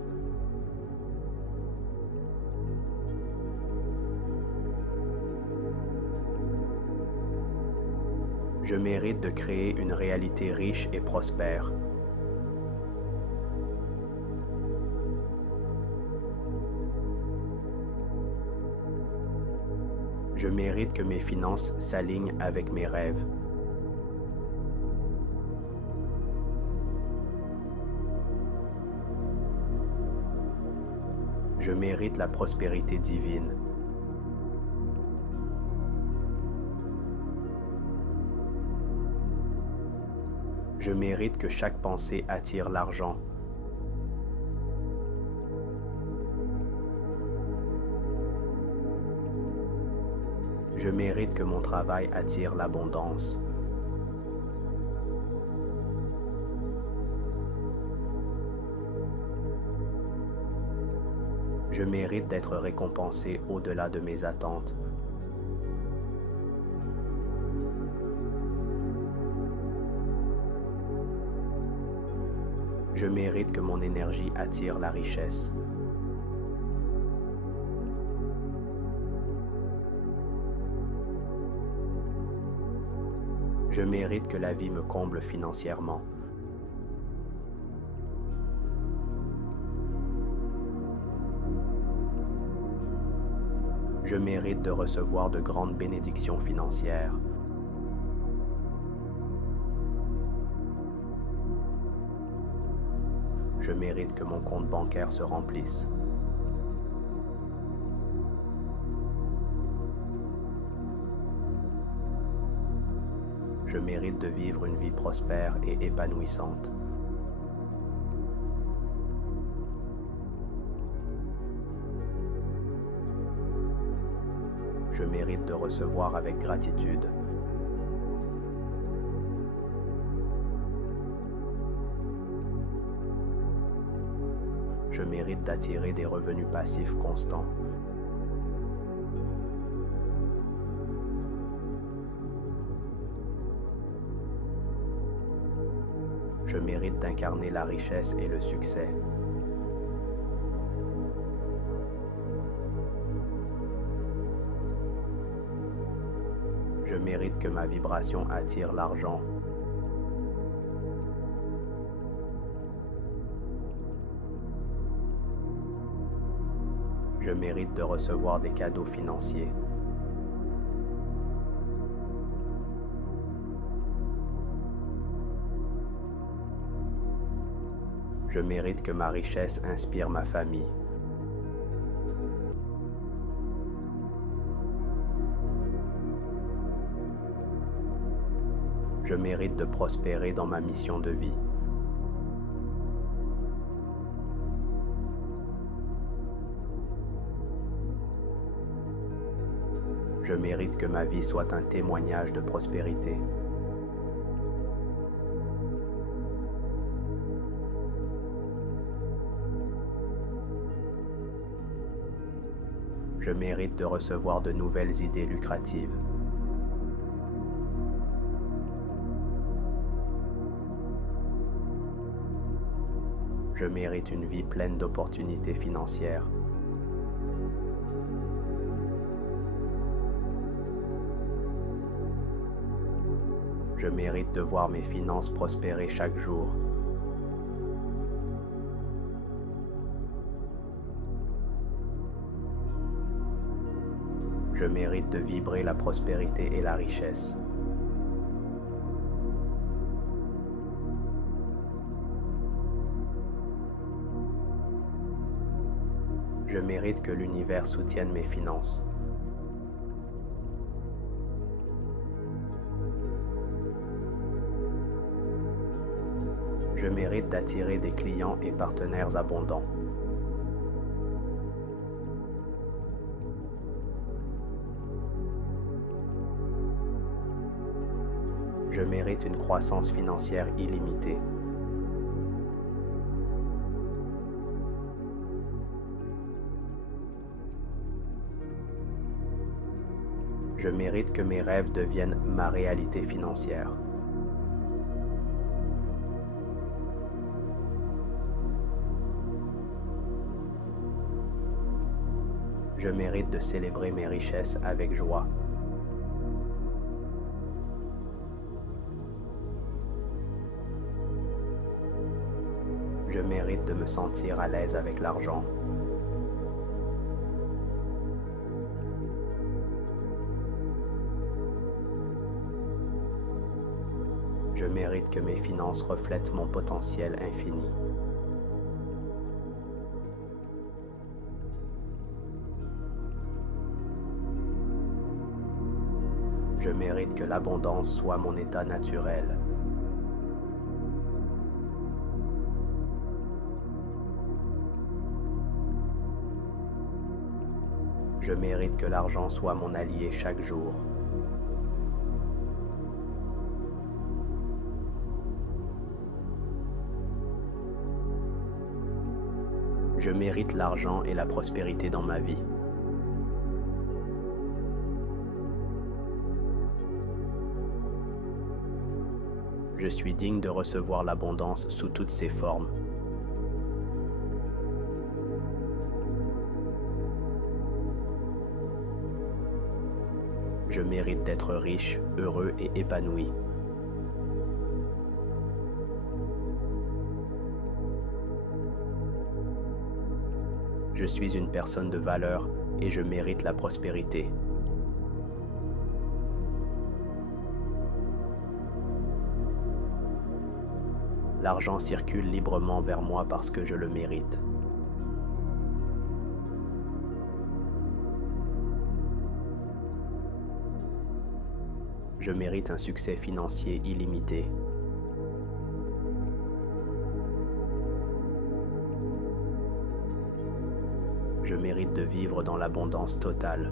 Je mérite de créer une réalité riche et prospère. Je mérite que mes finances s'alignent avec mes rêves. Je mérite la prospérité divine. Je mérite que chaque pensée attire l'argent. Je mérite que mon travail attire l'abondance. Je mérite d'être récompensé au-delà de mes attentes. Je mérite que mon énergie attire la richesse. Je mérite que la vie me comble financièrement. Je mérite de recevoir de grandes bénédictions financières. Je mérite que mon compte bancaire se remplisse. Je mérite de vivre une vie prospère et épanouissante. Je mérite de recevoir avec gratitude. Je mérite d'attirer des revenus passifs constants. Je mérite d'incarner la richesse et le succès. Je mérite que ma vibration attire l'argent. Je mérite de recevoir des cadeaux financiers. Je mérite que ma richesse inspire ma famille. Je mérite de prospérer dans ma mission de vie. Je mérite que ma vie soit un témoignage de prospérité. Je mérite de recevoir de nouvelles idées lucratives. Je mérite une vie pleine d'opportunités financières. Je mérite de voir mes finances prospérer chaque jour. Je mérite de vibrer la prospérité et la richesse. Je mérite que l'univers soutienne mes finances. Je mérite d'attirer des clients et partenaires abondants. Je mérite une croissance financière illimitée. Je mérite que mes rêves deviennent ma réalité financière. Je mérite de célébrer mes richesses avec joie. Je mérite de me sentir à l'aise avec l'argent. Je mérite que mes finances reflètent mon potentiel infini. Je mérite que l'abondance soit mon état naturel. Je mérite que l'argent soit mon allié chaque jour. Je mérite l'argent et la prospérité dans ma vie. Je suis digne de recevoir l'abondance sous toutes ses formes. Je mérite d'être riche, heureux et épanoui. Je suis une personne de valeur et je mérite la prospérité. L'argent circule librement vers moi parce que je le mérite. Je mérite un succès financier illimité. Je mérite de vivre dans l'abondance totale.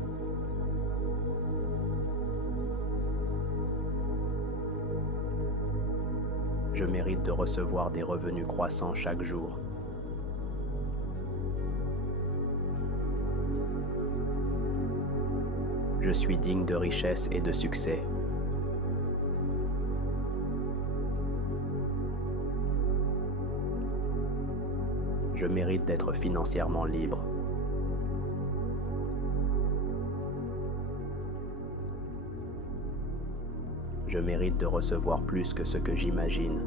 Je mérite de recevoir des revenus croissants chaque jour. Je suis digne de richesse et de succès. Je mérite d'être financièrement libre. Je mérite de recevoir plus que ce que j'imagine.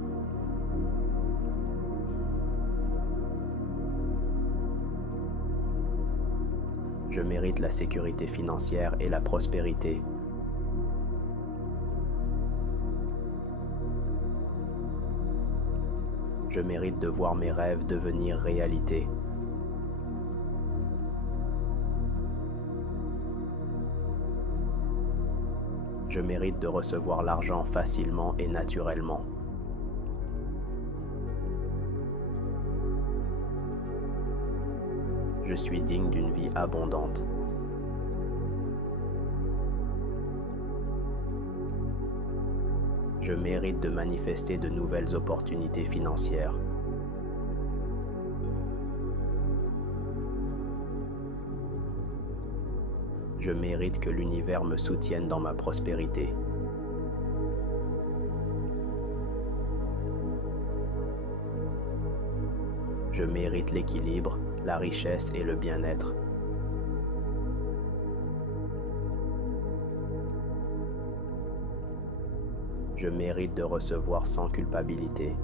Je mérite la sécurité financière et la prospérité. Je mérite de voir mes rêves devenir réalité. Je mérite de recevoir l'argent facilement et naturellement. Je suis digne d'une vie abondante. Je mérite de manifester de nouvelles opportunités financières. Je mérite que l'univers me soutienne dans ma prospérité. Je mérite l'équilibre, la richesse et le bien-être. Je mérite de recevoir sans culpabilité.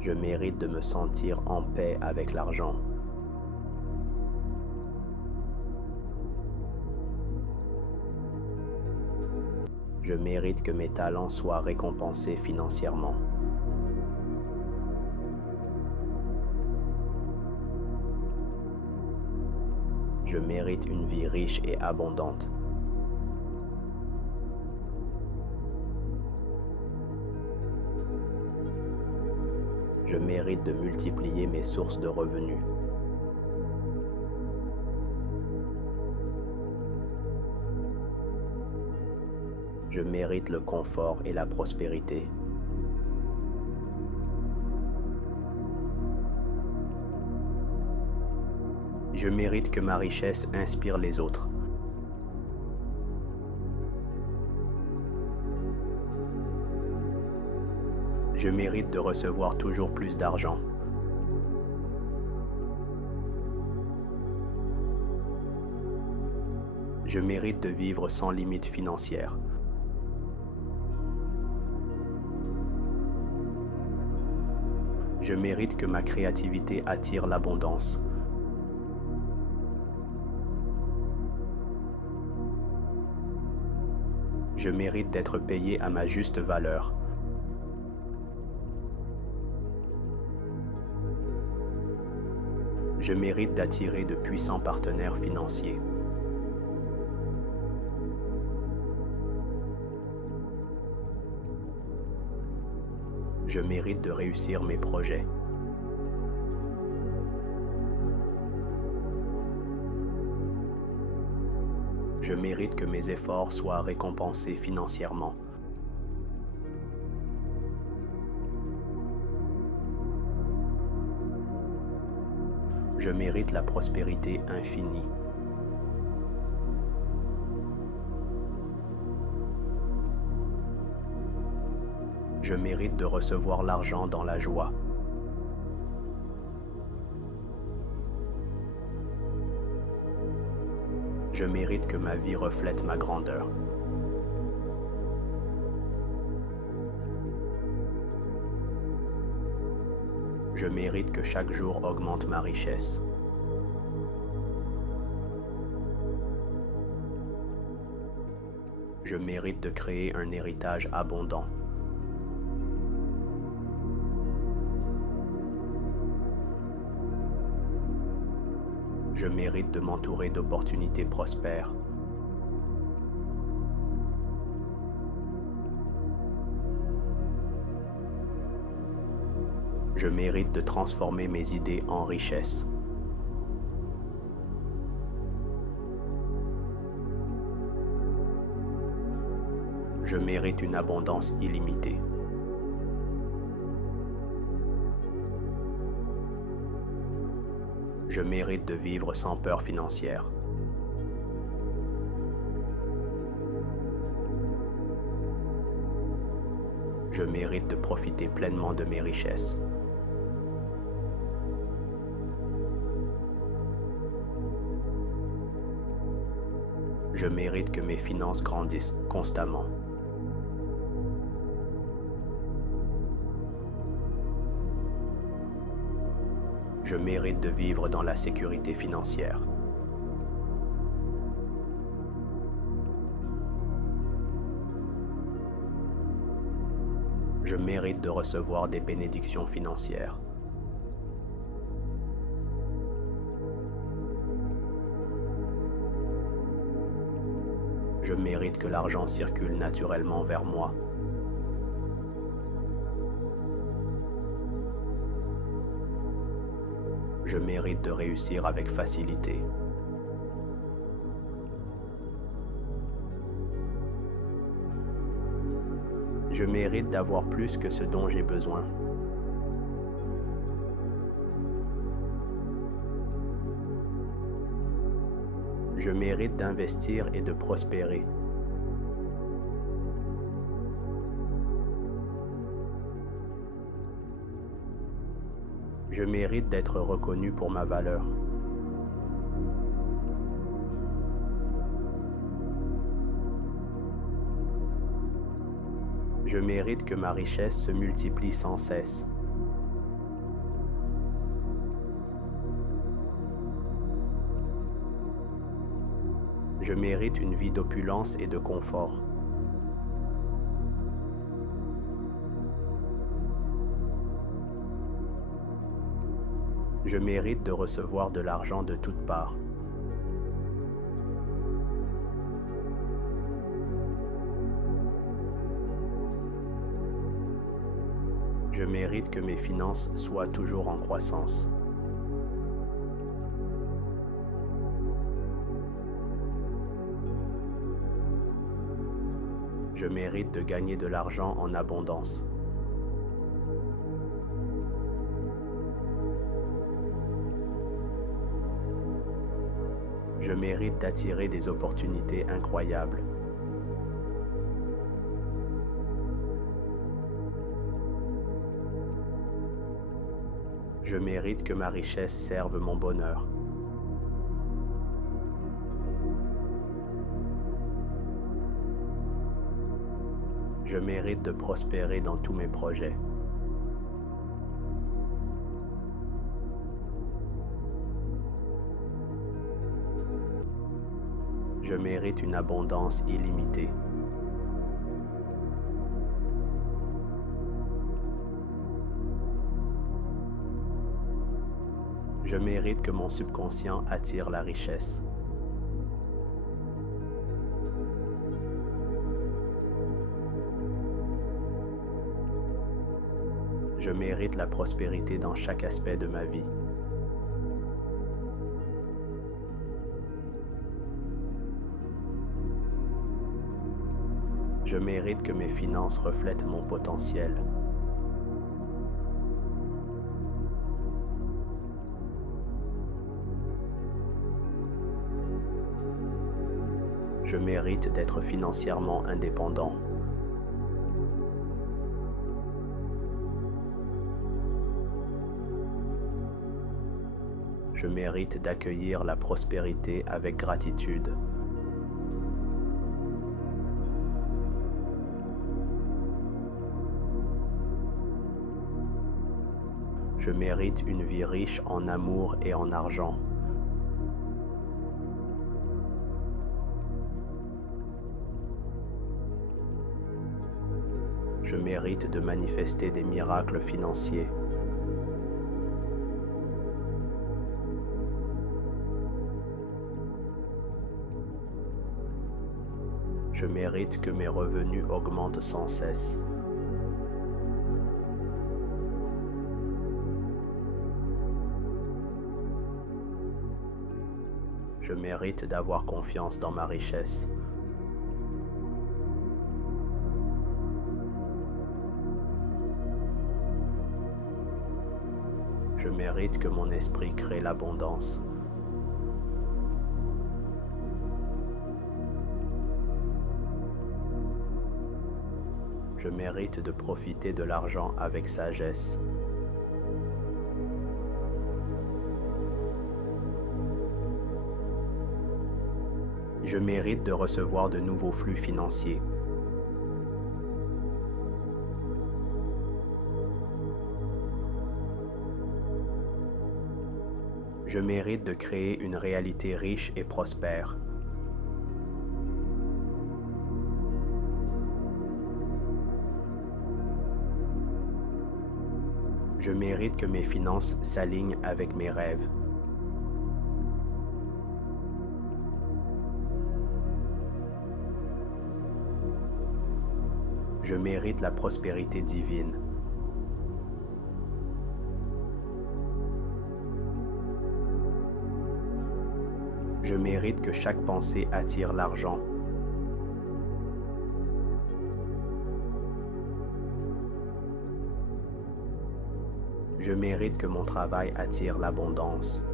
Je mérite de me sentir en paix avec l'argent. Je mérite que mes talents soient récompensés financièrement. Je mérite une vie riche et abondante. Je mérite de multiplier mes sources de revenus. Je mérite le confort et la prospérité. Je mérite que ma richesse inspire les autres. Je mérite de recevoir toujours plus d'argent. Je mérite de vivre sans limite financière. Je mérite que ma créativité attire l'abondance. Je mérite d'être payé à ma juste valeur. Je mérite d'attirer de puissants partenaires financiers. Je mérite de réussir mes projets. Je mérite que mes efforts soient récompensés financièrement. Je mérite la prospérité infinie. Je mérite de recevoir l'argent dans la joie. Je mérite que ma vie reflète ma grandeur. Je mérite que chaque jour augmente ma richesse. Je mérite de créer un héritage abondant. Je mérite de m'entourer d'opportunités prospères. Je mérite de transformer mes idées en richesse. Je mérite une abondance illimitée. Je mérite de vivre sans peur financière. Je mérite de profiter pleinement de mes richesses. Je mérite que mes finances grandissent constamment. Je mérite de vivre dans la sécurité financière. Je mérite de recevoir des bénédictions financières. Je mérite que l'argent circule naturellement vers moi. Je mérite de réussir avec facilité. Je mérite d'avoir plus que ce dont j'ai besoin. Je mérite d'investir et de prospérer. Je mérite d'être reconnu pour ma valeur. Je mérite que ma richesse se multiplie sans cesse. Je mérite une vie d'opulence et de confort. Je mérite de recevoir de l'argent de toutes parts. Je mérite que mes finances soient toujours en croissance. Je Je mérite de gagner de l'argent en abondance. Je mérite d'attirer des opportunités incroyables. Je mérite que ma richesse serve mon bonheur. Je mérite de prospérer dans tous mes projets. Je mérite une abondance illimitée. Je mérite que mon subconscient attire la richesse. Je mérite la prospérité dans chaque aspect de ma vie. Je mérite que mes finances reflètent mon potentiel. Je mérite d'être financièrement indépendant. Je mérite d'accueillir la prospérité avec gratitude. Je mérite une vie riche en amour et en argent. Je mérite de manifester des miracles financiers. Je mérite que mes revenus augmentent sans cesse. Je mérite d'avoir confiance dans ma richesse. Je mérite que mon esprit crée l'abondance. Je mérite de profiter de l'argent avec sagesse. Je mérite de recevoir de nouveaux flux financiers. Je mérite de créer une réalité riche et prospère. Je mérite que mes finances s'alignent avec mes rêves. Je mérite la prospérité divine. Je mérite que chaque pensée attire l'argent. Je mérite que mon travail attire l'abondance.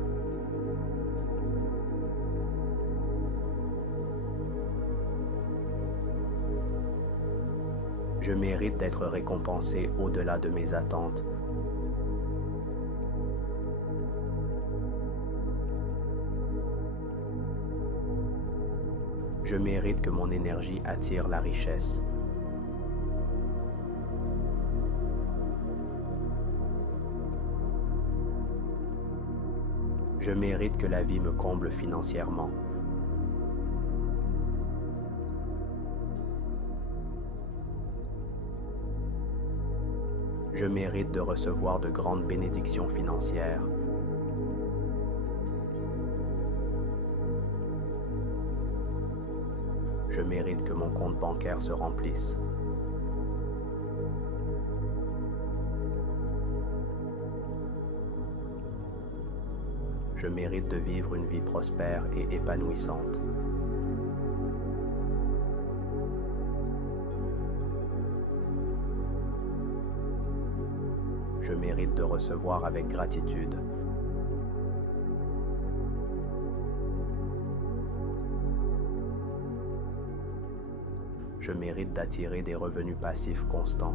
Je mérite d'être récompensé au-delà de mes attentes. Je mérite que mon énergie attire la richesse. Je mérite que la vie me comble financièrement. Je mérite de recevoir de grandes bénédictions financières. Je mérite que mon compte bancaire se remplisse. Je mérite de vivre une vie prospère et épanouissante. Je mérite de recevoir avec gratitude. Je mérite d'attirer des revenus passifs constants.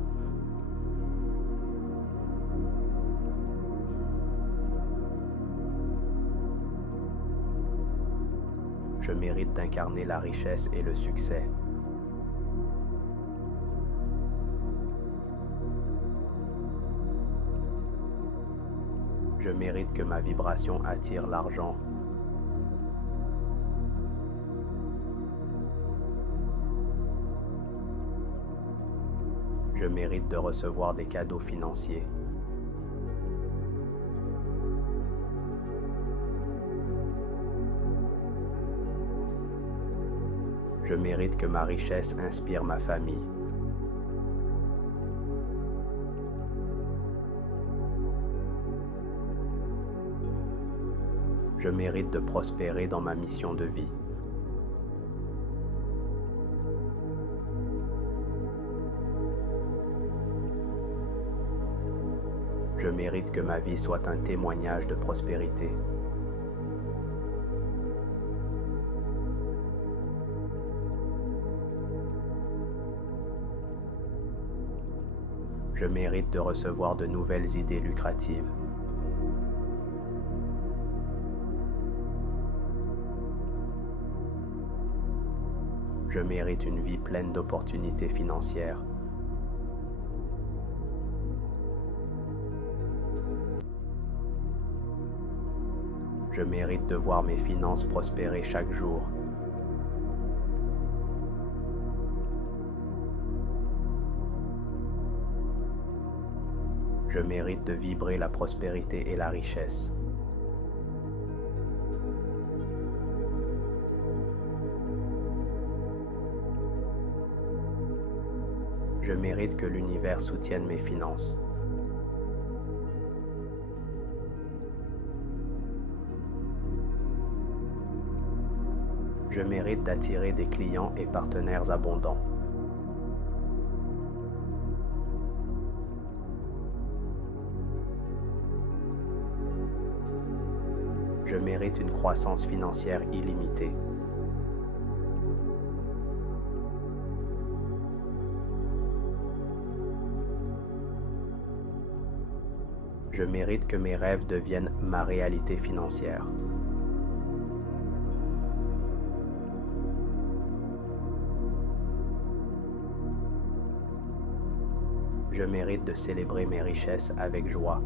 Je mérite d'incarner la richesse et le succès. Je mérite que ma vibration attire l'argent. Je mérite de recevoir des cadeaux financiers. Je mérite que ma richesse inspire ma famille. Je mérite de prospérer dans ma mission de vie. Je mérite que ma vie soit un témoignage de prospérité. Je mérite de recevoir de nouvelles idées lucratives. Je mérite une vie pleine d'opportunités financières. Je mérite de voir mes finances prospérer chaque jour. Je mérite de vibrer la prospérité et la richesse. Je mérite que l'univers soutienne mes finances. Je mérite d'attirer des clients et partenaires abondants. Je mérite une croissance financière illimitée. Je mérite que mes rêves deviennent ma réalité financière. Je mérite de célébrer mes richesses avec joie.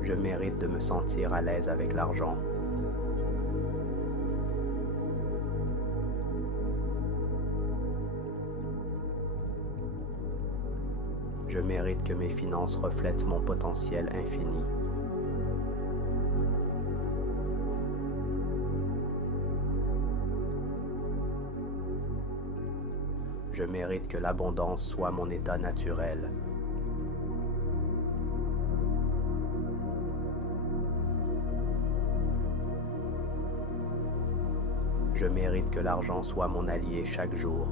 Je mérite de me sentir à l'aise avec l'argent. Je mérite que mes finances reflètent mon potentiel infini. Je mérite que l'abondance soit mon état naturel. Je mérite que l'argent soit mon allié chaque jour.